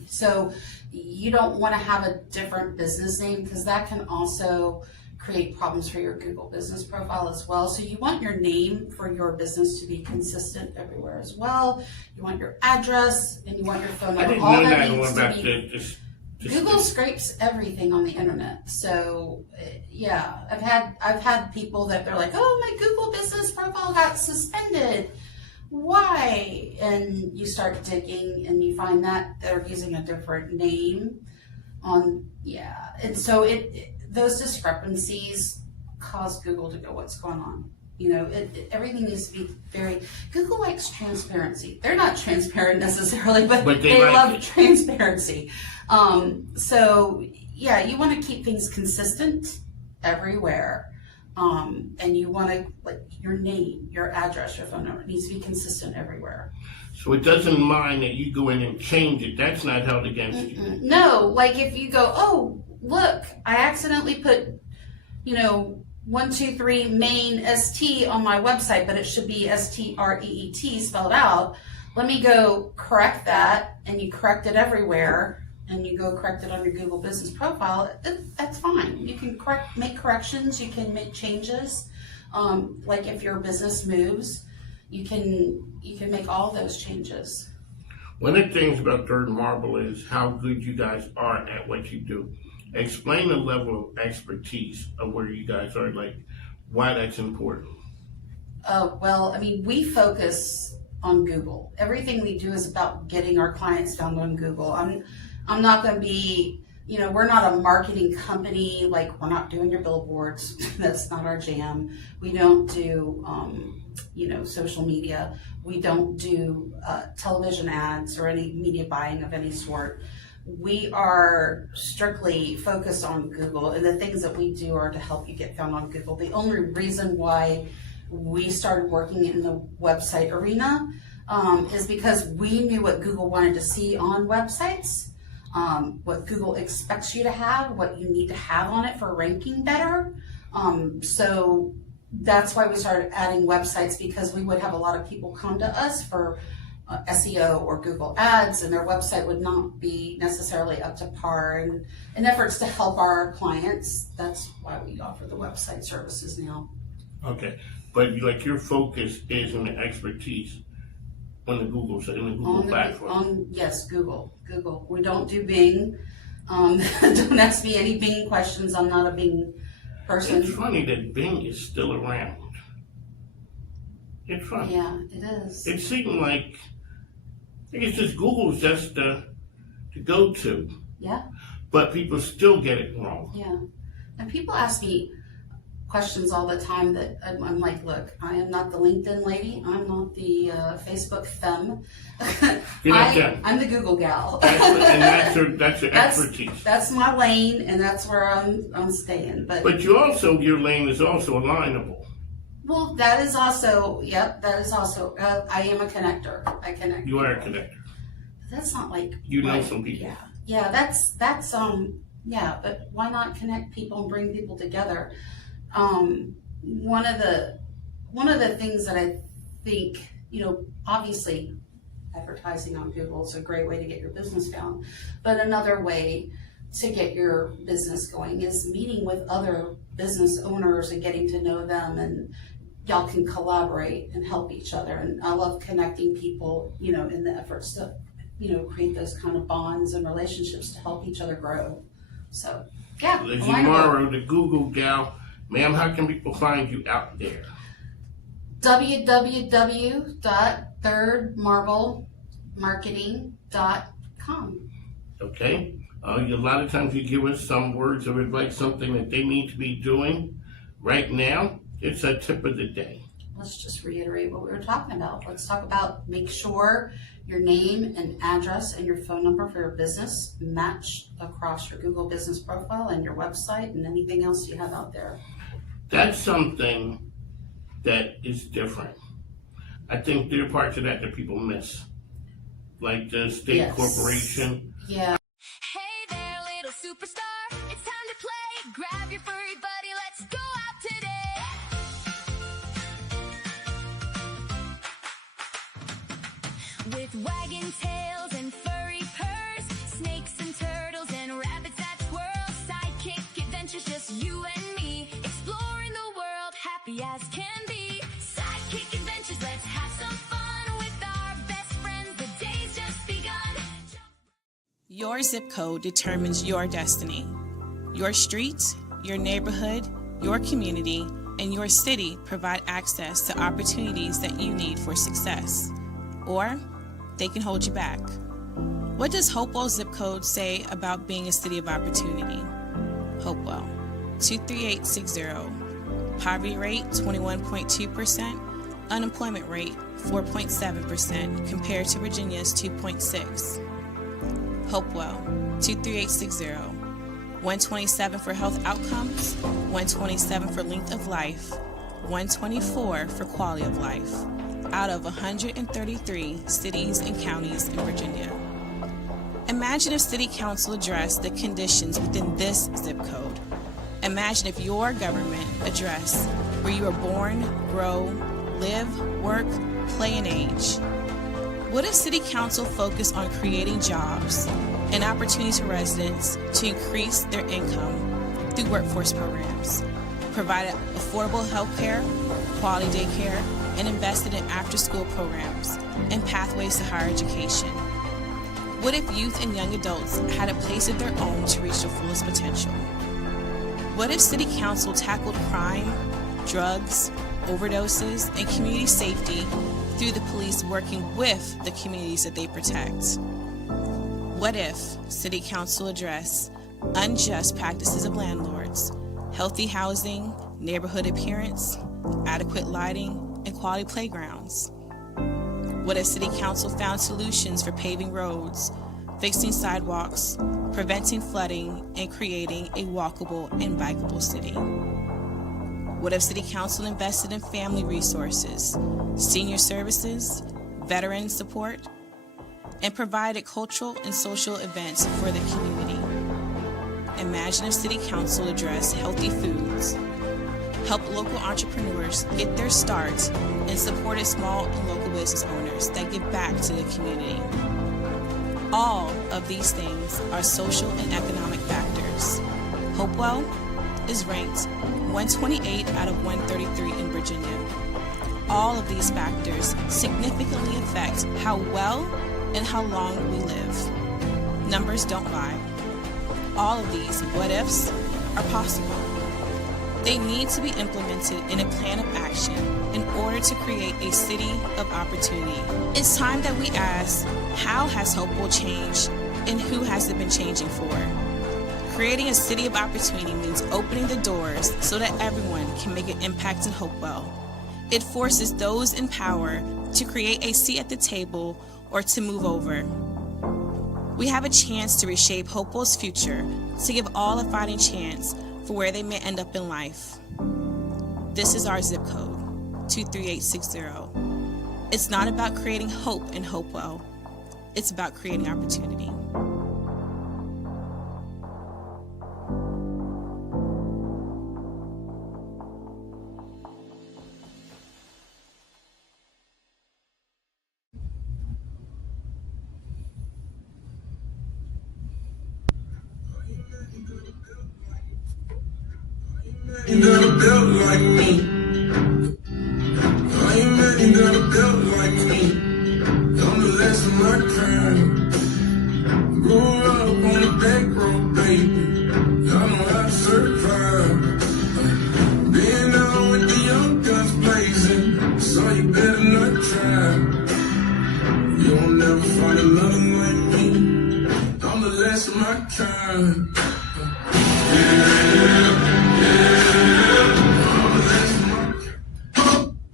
So you don't want to have a different business name, because that can also create problems for your Google business profile as well. So you want your name for your business to be consistent everywhere as well. You want your address and you want your phone number. I didn't know that. Google scrapes everything on the internet. So yeah, I've had people that they're like, oh, my Google business profile got suspended. Why? And you start digging and you find that they're using a different name and so those discrepancies cause Google to go, what's going on? Everything needs to be Google likes transparency. They're not transparent necessarily, but they love transparency. So yeah, you want to keep things consistent everywhere. And you want to, your name, your address, your phone number, it needs to be consistent everywhere. So it doesn't mind that you go in and change it. That's not held against you. No, like if you go, oh, look, I accidentally put, 123 Main ST on my website, but it should be STREET spelled out. Let me go correct that, and you correct it everywhere, and you go correct it on your Google business profile. That's fine. You can make corrections. You can make changes. Like if your business moves, you can make all those changes. One of the things about Third Marble is how good you guys are at what you do. Explain the level of expertise of where you guys are, why that's important. Well, I mean, we focus on Google. Everything we do is about getting our clients found on Google. I'm not going to be, we're not a marketing company. Like, we're not doing your billboards. That's not our jam. We don't do, social media. We don't do television ads or any media buying of any sort. We are strictly focused on Google, and the things that we do are to help you get found on Google. The only reason why we started working in the website arena is because we knew what Google wanted to see on websites, what Google expects you to have, what you need to have on it for ranking better. So that's why we started adding websites, because we would have a lot of people come to us for SEO or Google ads, and their website would not be necessarily up to par. And in efforts to help our clients, that's why we offer the website services now. Okay, but like your focus is in the expertise on the Google platform. Yes, Google. We don't do Bing. Don't ask me any Bing questions. I'm not a Bing person. It's funny that Bing is still around. It's funny. Yeah, it is. It seemed like it's just Google's just the go-to. Yeah. But people still get it wrong. Yeah. And people ask me questions all the time that I'm like, look, I am not the LinkedIn lady. I'm not the Facebook femme. I'm the Google gal. That's your expertise. That's my lane, and that's where I'm staying. But your lane is also alignable. Well, that is also, that is also, I am a connector. I connect. You are a connector. But that's not like. You know some people. Yeah, that's but why not connect people and bring people together? One of the things that I think, obviously advertising on Google is a great way to get your business found, but another way to get your business going is meeting with other business owners and getting to know them, and y'all can collaborate and help each other. And I love connecting people, in the efforts to, create those kind of bonds and relationships to help each other grow. So, yeah. Lizzie Morrow, the Google gal. Ma'am, how can people find you out there? www.thirdmarblemarketing.com. Okay. A lot of times you give us some words of advice, something that they need to be doing right now. It's a tip of the day. Let's just reiterate what we were talking about. Let's talk about make sure your name and address and your phone number for your business match across your Google business profile and your website and anything else you have out there. That's something that is different. I think there are parts of that people miss, like the state corporation. Yeah. Hey there, little superstar. It's time to play. Grab your furry buddy. Let's go out today. With wagging tails and furry purrs, snakes and turtles and rabbits that twirl, sidekick adventures, just you and me, exploring the world, happy as can be. Sidekick adventures, let's have some fun with our best friends. The day's just begun. Your zip code determines your destiny. Your street, your neighborhood, your community, and your city provide access to opportunities that you need for success. Or they can hold you back. What does Hopewell zip code say about being a city of opportunity? Hopewell, 23860. Poverty rate 21.2%, unemployment rate 4.7% compared to Virginia's 2.6%. Hopewell, 23860. 127 for health outcomes, 127 for length of life, 124 for quality of life, out of 133 cities and counties in Virginia. Imagine if City Council addressed the conditions within this zip code. Imagine if your government addressed where you were born, grow, live, work, play, and age. What if City Council focused on creating jobs and opportunities for residents to increase their income through workforce programs, provided affordable health care, quality daycare, and invested in after-school programs and pathways to higher education? What if youth and young adults had a place of their own to reach their fullest potential? What if City Council tackled crime, drugs, overdoses, and community safety through the police working with the communities that they protect? What if City Council addressed unjust practices of landlords, healthy housing, neighborhood appearance, adequate lighting, and quality playgrounds? What if City Council found solutions for paving roads, fixing sidewalks, preventing flooding, and creating a walkable and bikeable city? What if City Council invested in family resources, senior services, veteran support, and provided cultural and social events for the community? Imagine if City Council addressed healthy foods, helped local entrepreneurs get their start, and supported small and local business owners that give back to the community. All of these things are social and economic factors. Hopewell is ranked 128 out of 133 in Virginia. All of these factors significantly affect how well and how long we live. Numbers don't lie. All of these what-ifs are possible. They need to be implemented in a plan of action in order to create a city of opportunity. It's time that we ask, how has Hopewell changed and who has it been changing for? Creating a city of opportunity means opening the doors so that everyone can make an impact in Hopewell. It forces those in power to create a seat at the table or to move over. We have a chance to reshape Hopewell's future, to give all a fighting chance for where they may end up in life. This is our zip code, 23860. It's not about creating hope in Hopewell. It's about creating opportunity. You got a belt like me. I ain't mad you got a belt like me. I'm the last of my kind. Grew up on the back road, baby. I know how to survive. Been out with the young guns blazing, so you better not try. You'll never find another like me. I'm the last of my kind.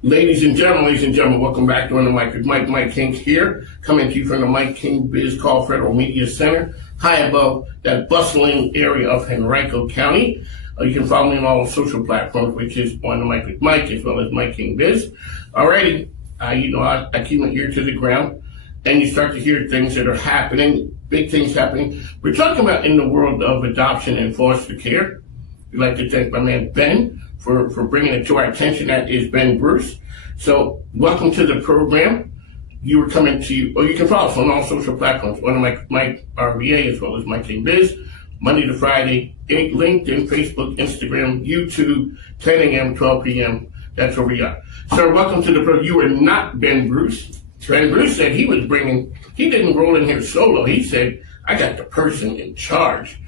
Ladies and gentlemen, welcome back to On the Mic with Mike. Mike King here, coming to you from the MIKEKINGBIZ Call Federal Media Center, high above that bustling area of Henrico County. You can follow me on all social platforms, which is On the Mic with Mike, as well as MIKEKINGBIZ. Alrighty, I keep my ear to the ground, and you start to hear things that are happening, big things happening. We're talking about in the world of adoption and foster care. We'd like to thank my man Ben for bringing it to our attention. That is Ben Bruce. So welcome to the program. You were coming to, or you can follow us on all social platforms, on MIKEY RVA as well as MIKEKINGBIZ, Monday to Friday, LinkedIn, Facebook, Instagram, YouTube, 10 a.m., 12 p.m. That's where we are. Sir, welcome to the program. You were not Ben Bruce. Ben Bruce said he didn't roll in here solo. He said, I got the person in charge.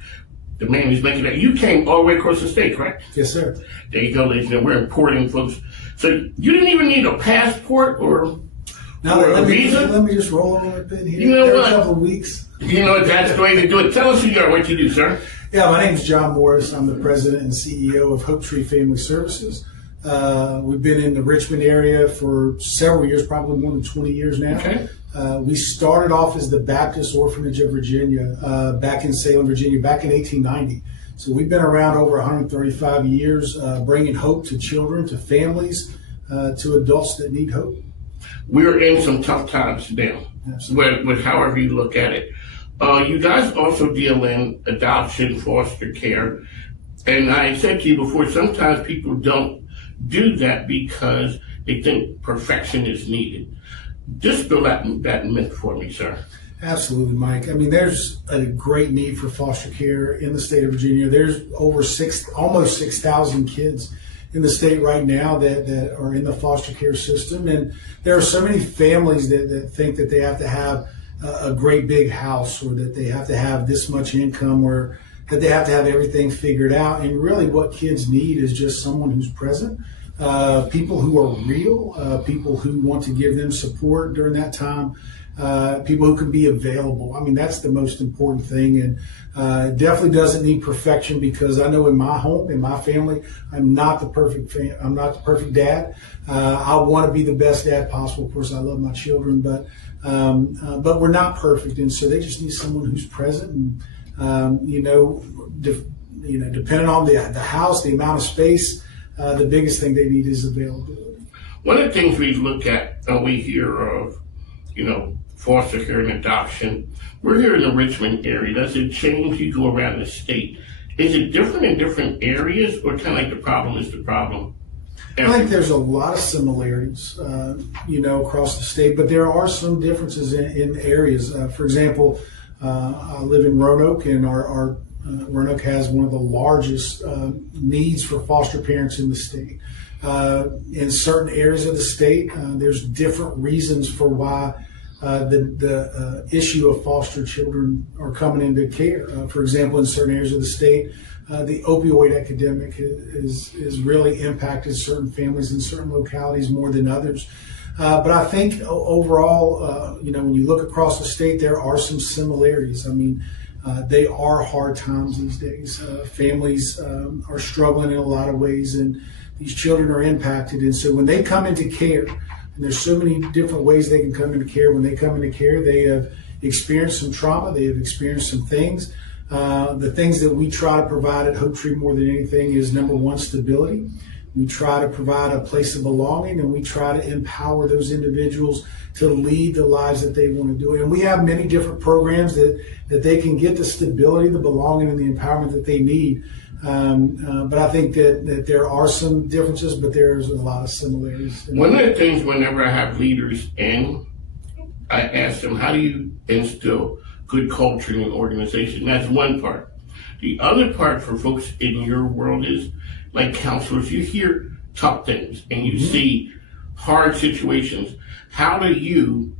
The man who's making that. You came all the way across the state, correct? Yes, sir. There you go, ladies and gentlemen. We're importing folks. So you didn't even need a passport or a visa? Let me just roll on a bit here. You know what? A couple of weeks. You know, that's the way to do it. Tell us who you are, what you do, sir. Yeah, my name is John Morris. I'm the president and CEO of Hopetree Family Services. We've been in the Richmond area for several years, probably more than 20 years now. Okay. We started off as the Baptist Orphanage of Virginia back in Salem, Virginia, back in 1890. So we've been around over 135 years, bringing hope to children, to families, to adults that need hope. We're in some tough times now, with however you look at it. You guys also deal in adoption, foster care. And I said to you before, sometimes people don't do that because they think perfection is needed. Dispel that myth for me, sir. Absolutely, Mike. I mean, there's a great need for foster care in the state of Virginia. There's over almost 6,000 kids in the state right now that are in the foster care system. And there are so many families that think that they have to have a great big house, or that they have to have this much income, or that they have to have everything figured out. And really what kids need is just someone who's present. People who are real, people who want to give them support during that time, people who can be available. I mean, that's the most important thing, and it definitely doesn't need perfection, because I know in my home, in my family, I'm not the perfect dad. I want to be the best dad possible. Of course, I love my children, but we're not perfect, and so they just need someone who's present, and depending on the house, the amount of space. The biggest thing they need is availability. One of the things we look at and we hear of, foster care and adoption, we're here in the Richmond area. Does it change? You go around the state. Is it different in different areas, or kind of like the problem is the problem? I think there's a lot of similarities, across the state, but there are some differences in areas. For example, I live in Roanoke, and our Roanoke has one of the largest needs for foster parents in the state. In certain areas of the state, there's different reasons for why the issue of foster children are coming into care. For example, in certain areas of the state, the opioid epidemic is really impacted certain families in certain localities more than others. But I think overall, when you look across the state, there are some similarities. I mean, they are hard times these days. Families are struggling in a lot of ways, and these children are impacted. And so when they come into care, and there's so many different ways they can come into care. When they come into care, they have experienced some trauma. They have experienced some things. The things that we try to provide at Hopetree more than anything is, number one, stability. We try to provide a place of belonging, and we try to empower those individuals to lead the lives that they want to do. And we have many different programs that they can get the stability, the belonging, and the empowerment that they need. But I think that there are some differences, but there's a lot of similarities. One of the things whenever I have leaders in, I ask them, how do you instill good culture in an organization? That's one part. The other part for folks in your world is, like counselors, you hear tough things and you see hard situations. How do you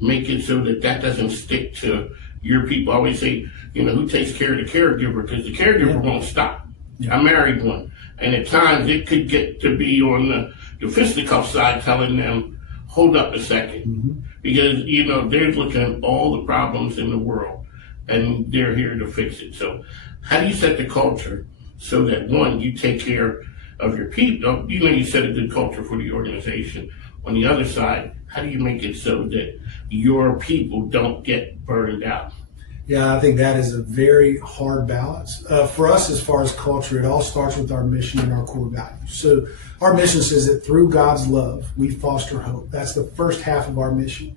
make it so that doesn't stick to your people? I always say, who takes care of the caregiver? Because the caregiver won't stop. I married one, and at times it could get to be on the fisticuff side, telling them, hold up a second. Because, they're looking at all the problems in the world, and they're here to fix it. So how do you set the culture so that, one, you take care of your people? You set a good culture for the organization. On the other side, how do you make it so that your people don't get burned out? Yeah, I think that is a very hard balance. For us, as far as culture, it all starts with our mission and our core values. So our mission says that through God's love, we foster hope. That's the first half of our mission.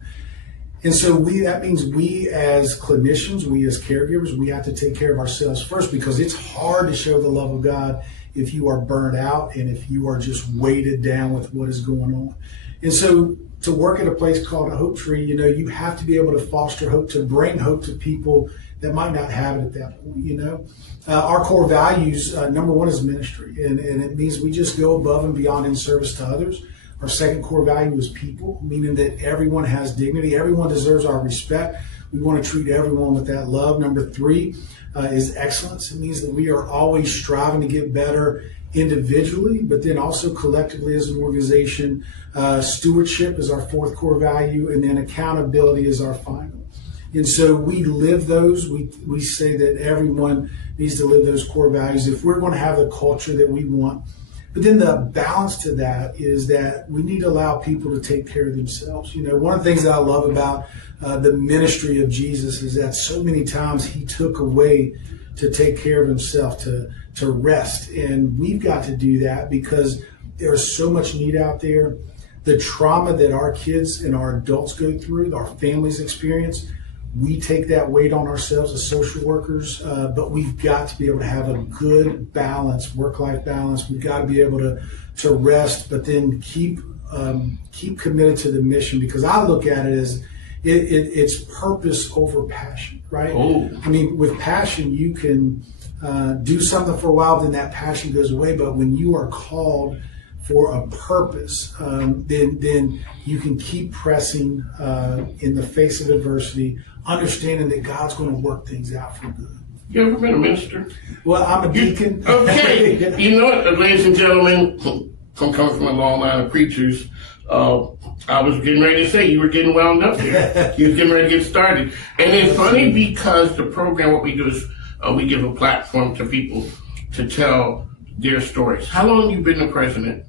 And so that means we as clinicians, we as caregivers, we have to take care of ourselves first, because it's hard to show the love of God if you are burned out and if you are just weighted down with what is going on. And so to work at a place called a Hopetree, you have to be able to foster hope, to bring hope to people that might not have it at that point, Our core values, number one is ministry, and it means we just go above and beyond in service to others. Our second core value is people, meaning that everyone has dignity. Everyone deserves our respect. We want to treat everyone with that love. Number three is excellence. It means that we are always striving to get better individually, but then also collectively as an organization. Stewardship is our fourth core value, and then accountability is our final. And so we live those. We say that everyone needs to live those core values if we're going to have the culture that we want. But then the balance to that is that we need to allow people to take care of themselves. One of the things that I love about the ministry of Jesus is that so many times he took away to take care of himself, to rest. And we've got to do that because there's so much need out there. The trauma that our kids and our adults go through, our families experience, we take that weight on ourselves as social workers, but we've got to be able to have a good balance, work-life balance. We've got to be able to rest, but then keep committed to the mission, because I look at it as it's purpose over passion, right? Oh. I mean, with passion, you can do something for a while, then that passion goes away. But when you are called for a purpose, then you can keep pressing in the face of adversity, understanding that God's going to work things out for good. You ever been a minister? Well, I'm a deacon. Okay. You know what, ladies and gentlemen, come from a long line of preachers. I was getting ready to say you were getting wound up there. You was getting ready to get started. And it's funny because the program, what we do is we give a platform to people to tell their stories. How long have you been the president?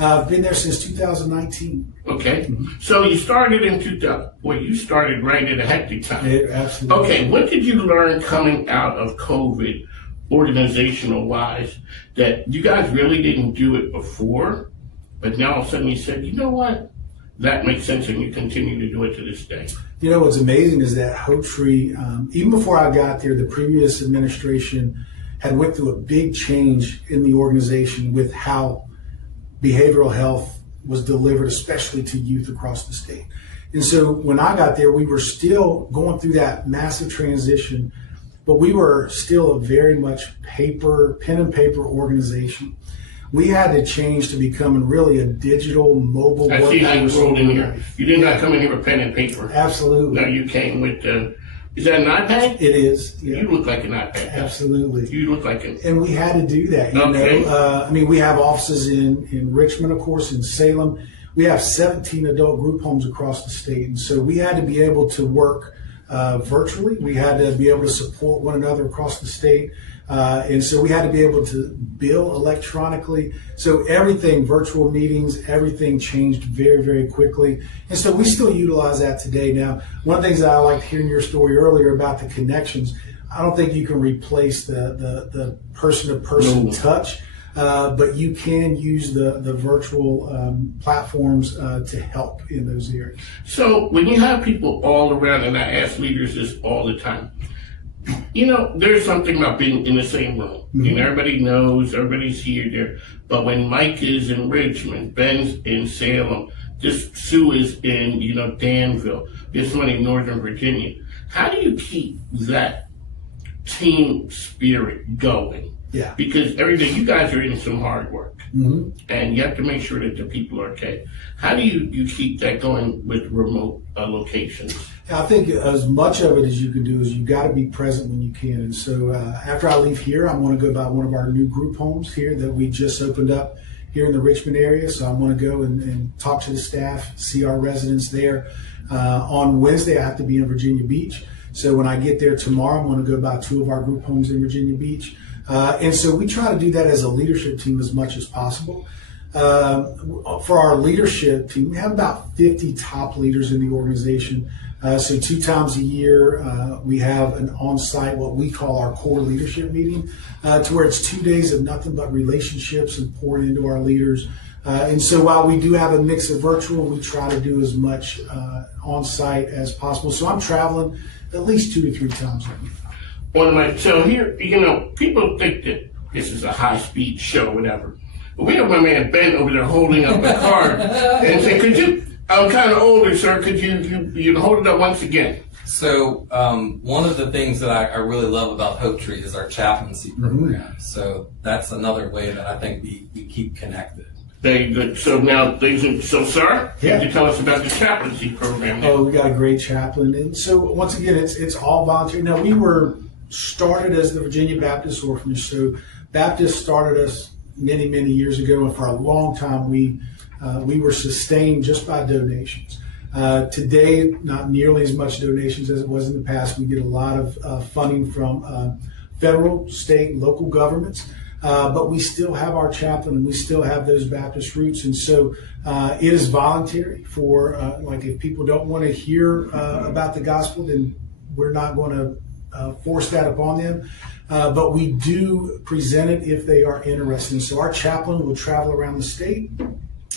I've been there since 2019. Okay. Mm-hmm. So you started in 2000. Well, you started right at a hectic time. Yeah, absolutely. Okay. What did you learn coming out of COVID, organizational-wise, that you guys really didn't do it before, but now all of a sudden you said, you know what? That makes sense, and you continue to do it to this day. You know, what's amazing is that Hopetree, even before I got there, the previous administration had went through a big change in the organization with how behavioral health was delivered, especially to youth across the state. And so when I got there, we were still going through that massive transition, but we were still a very much pen and paper organization. We had to change to becoming really a digital mobile. I see how you rolled in here. You did not come in here with pen and paper. Absolutely. No, you came with, is that an iPad? It is. Yeah. You look like an iPad. Absolutely. You look like it. And we had to do that. You know, I mean, we have offices in Richmond, of course, in Salem. We have 17 adult group homes across the state. And so we had to be able to work virtually. We had to be able to support one another across the state. And so we had to be able to bill electronically. So everything, virtual meetings, everything changed very, very quickly. And so we still utilize that today. Now, one of the things that I liked hearing your story earlier about the connections, I don't think you can replace the person-to-person touch, but you can use the virtual platforms to help in those areas. So when you have people all around, and I ask leaders this all the time, you know, there's something about being in the same room. Mm-hmm. And everybody knows, everybody's here, there. But when Mike is in Richmond, Ben's in Salem, Sue is in, you know, Danville, there's somebody in Northern Virginia. How do you keep that team spirit going? Yeah. Because every day you guys are in some hard work. Mm-hmm. And you have to make sure that the people are okay. How do you keep that going with remote locations? I think as much of it as you can do is you got to be present when you can. And so after I leave here, I'm going to go by one of our new group homes here that we just opened up here in the Richmond area. So I'm going to go and talk to the staff, see our residents there. On Wednesday, I have to be in Virginia Beach. So when I get there tomorrow, I'm going to go by two of our group homes in Virginia Beach. And so we try to do that as a leadership team as much as possible. For our leadership team, we have about 50 top leaders in the organization. So 2 times a year, we have an on-site, what we call our core leadership meeting, to where it's 2 days of nothing but relationships and pouring into our leaders. And so while we do have a mix of virtual, we try to do as much on-site as possible. So I'm traveling at least 2 to 3 times a week. So here, you know, people think that this is a high-speed show, whatever. But we have my man Ben over there holding up a card and saying, could you, I'm kind of older, sir, could you hold it up once again? So one of the things that I really love about Hopetree is our chaplaincy program. Mm-hmm. So that's another way that I think we keep connected. Very good. So now, sir, can you tell us about the chaplaincy program? Oh, we got a great chaplain. And so once again, it's all voluntary. Now, we were started as the Virginia Baptist Orphanage. So Baptists started us many, many years ago, and for a long time we were sustained just by donations. Today, not nearly as much donations as it was in the past. We get a lot of funding from federal, state, and local governments, but we still have our chaplain and we still have those Baptist roots. And so it is voluntary for, like, if people don't want to hear about the gospel, then we're not going to force that upon them, but we do present it if they are interested. And so our chaplain will travel around the state.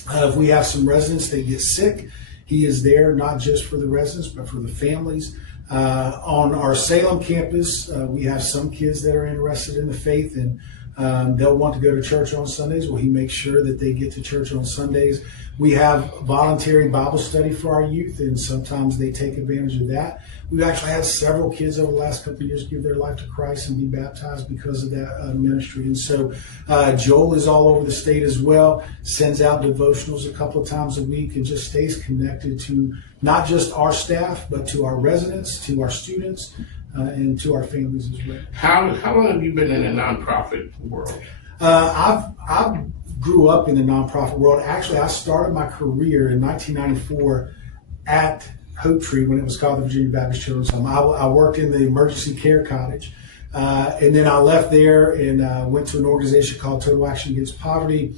If we have some residents that get sick, he is there not just for the residents, but for the families. On our Salem campus, we have some kids that are interested in the faith and they'll want to go to church on Sundays. Well, he makes sure that they get to church on Sundays. We have voluntary Bible study for our youth, and sometimes they take advantage of that. We've actually had several kids over the last couple of years give their life to Christ and be baptized because of that ministry. And so Joel is all over the state as well, sends out devotionals a couple of times a week, and just stays connected to not just our staff, but to our residents, to our students, and to our families as well. How long have you been in the nonprofit world? I grew up in the nonprofit world. Actually, I started my career in 1994 at Hopetree when it was called the Virginia Baptist Children's Home. I worked in the emergency care cottage, and then I left there and went to an organization called Total Action Against Poverty.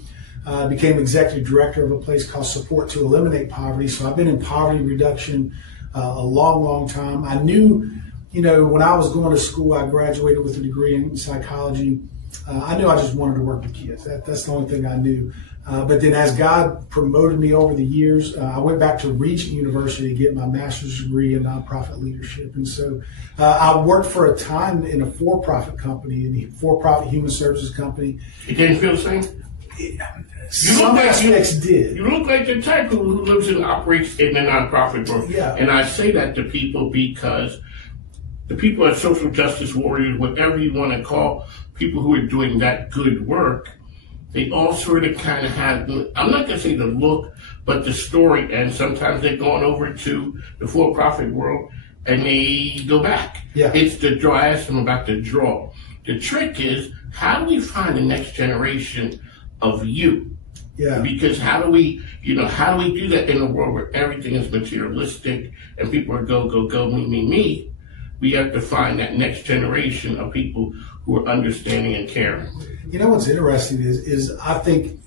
Became executive director of a place called Support to Eliminate Poverty. So I've been in poverty reduction a long, long time. I knew, when I was going to school, I graduated with a degree in psychology. I knew I just wanted to work with kids. That's the only thing I knew. But then as God promoted me over the years, I went back to Regent University to get my master's degree in nonprofit leadership. And so I worked for a time in a for-profit company, in a for-profit human services company. It didn't feel the same? Some aspects did. You look like the type who lives and operates in the nonprofit world. Yeah. And I say that to people because the people at social justice warriors, whatever you want to call people who are doing that good work, they all sort of kind of have, I'm not going to say the look, but the story. And sometimes they're going over to the for-profit world and they go back. Yeah. It's the draw. I asked them about the draw. The trick is, how do we find the next generation of you? Yeah. Because how do we do that in a world where everything is materialistic and people are go, go, go, me, me, me? We have to find that next generation of people who are understanding and caring. You know what's interesting is I think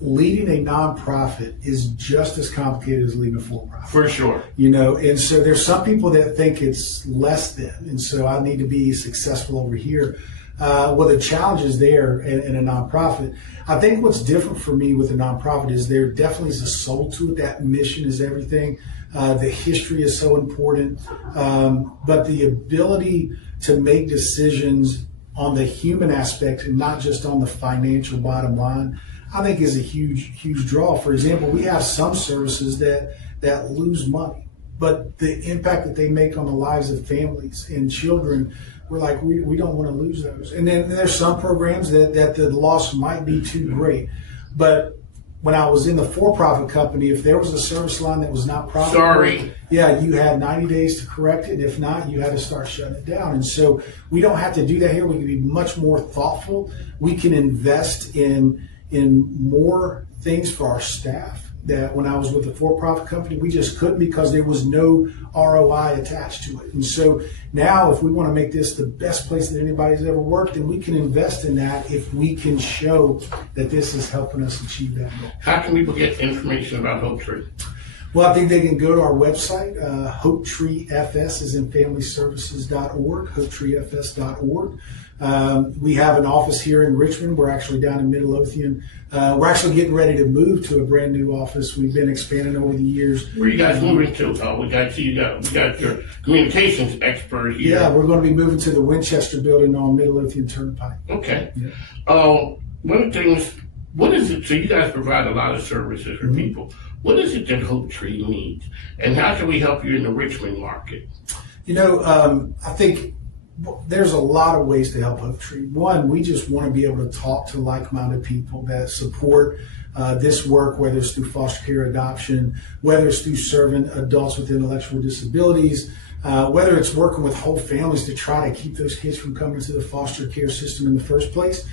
leading a nonprofit is just as complicated as leading a for-profit. For sure. You know, and so there's some people that think it's less than, and so I need to be successful over here. Well, the challenge is there in a nonprofit. I think what's different for me with a nonprofit is there definitely is a soul to it. That mission is everything. The history is so important, but the ability to make decisions on the human aspect and not just on the financial bottom line, I think is a huge draw. For example, we have some services that lose money, but the impact that they make on the lives of families and children, we're like, we don't want to lose those. And then there's some programs that the loss might be too great. But when I was in the for-profit company, if there was a service line that was not profitable, yeah, you had 90 days to correct it. If not, you had to start shutting it down. And so we don't have to do that here. We can be much more thoughtful. We can invest in more things for our staff that when I was with the for-profit company, we just couldn't because there was no ROI attached to it. And so now if we want to make this the best place that anybody's ever worked, then we can invest in that if we can show that this is helping us achieve that goal. How can people get information about Hopetree? Well, I think they can go to our website, HopetreeFS is in FamilyServices.org, HopetreeFS.org. We have an office here in Richmond. We're actually down in Midlothian. We're actually getting ready to move to a brand new office. We've been expanding over the years. Where are you guys moving to? We got your communications expert here. Yeah, we're going to be moving to the Winchester building on Midlothian Turnpike. Okay. Yeah. One of the things, what is it? So you guys provide a lot of services for people. What is it that Hopetree needs, and how can we help you in the Richmond market? You know, I think there's a lot of ways to help Hopetree. One, we just want to be able to talk to like-minded people that support this work, whether it's through foster care adoption, whether it's through serving adults with intellectual disabilities, whether it's working with whole families to try to keep those kids from coming to the foster care system in the first place.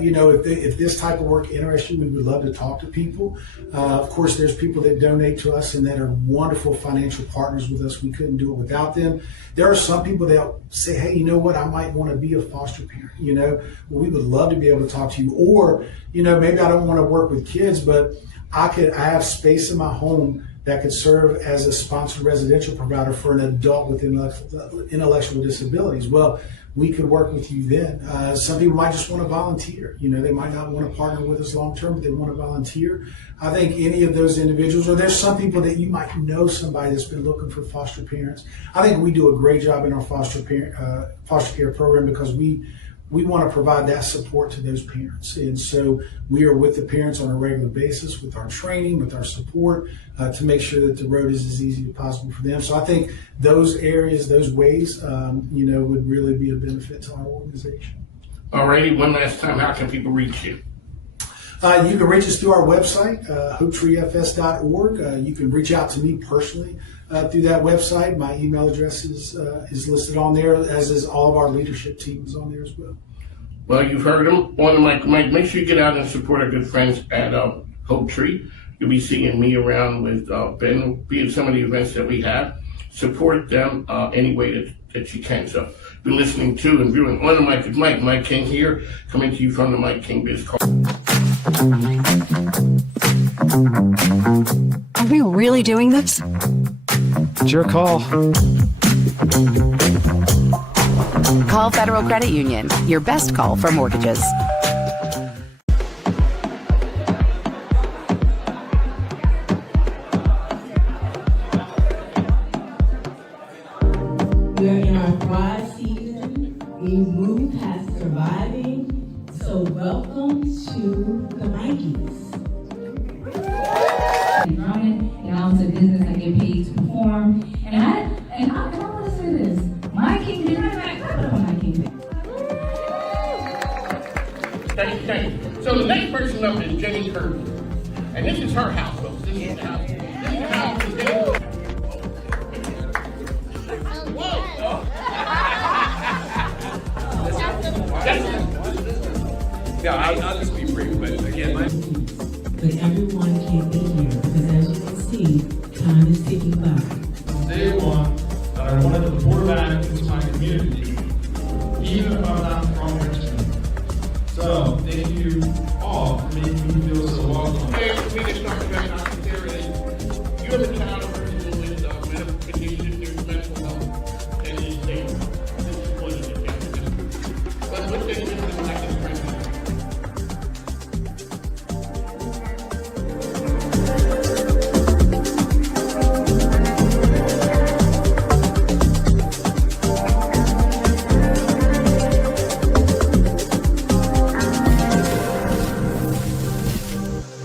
You know, if this type of work interests you, we would love to talk to people. Of course, there's people that donate to us and that are wonderful financial partners with us. We couldn't do it without them. There are some people that say, hey, you know what, I might want to be a foster parent. You know, well, we would love to be able to talk to you. Or, you know, maybe I don't want to work with kids, but I have space in my home that could serve as a sponsored residential provider for an adult with intellectual disabilities. Well, we could work with you then. Some people might just want to volunteer. You know, they might not want to partner with us long term, but they want to volunteer. I think any of those individuals, or there's some people that you might know somebody that's been looking for foster parents. I think we do a great job in our foster care program because we want to provide that support to those parents. And so we are with the parents on a regular basis with our training, with our support, to make sure that the road is as easy as possible for them. So I think those areas, those ways, you know, would really be a benefit to our organization. Alrighty, one last time, how can people reach you? You can reach us through our website, HopetreeFS.org. You can reach out to me personally through that website. My email address is listed on there, as is all of our leadership teams on there as well. Well, you've heard them on the mic. Make sure you get out and support our good friends at Hopetree. You'll be seeing me around with Ben, be at some of the events that we have. Support them any way that you can. So, been listening to and viewing on the mic with Mike King here, coming to you from the MIKEKINGBIZ call. Are we really doing this? It's your call. Call Federal Credit Union, your best call for mortgages. We're in our Thrive season. We've moved past surviving. So welcome to the Mikeys. And I was a business, I get paid to perform. And I want to say this, up is Jenny Kirby. And this is her house, folks. This is the house. This is the house today. Yeah, I'll just be brief, but again, But everyone can't be here because as you can see, time is ticking by. Day one, that I wanted to pour back into my community, even if I'm not from Richmond. So, thank you all for making me feel so welcome. Hey, we can start the rest of the series. You're the child of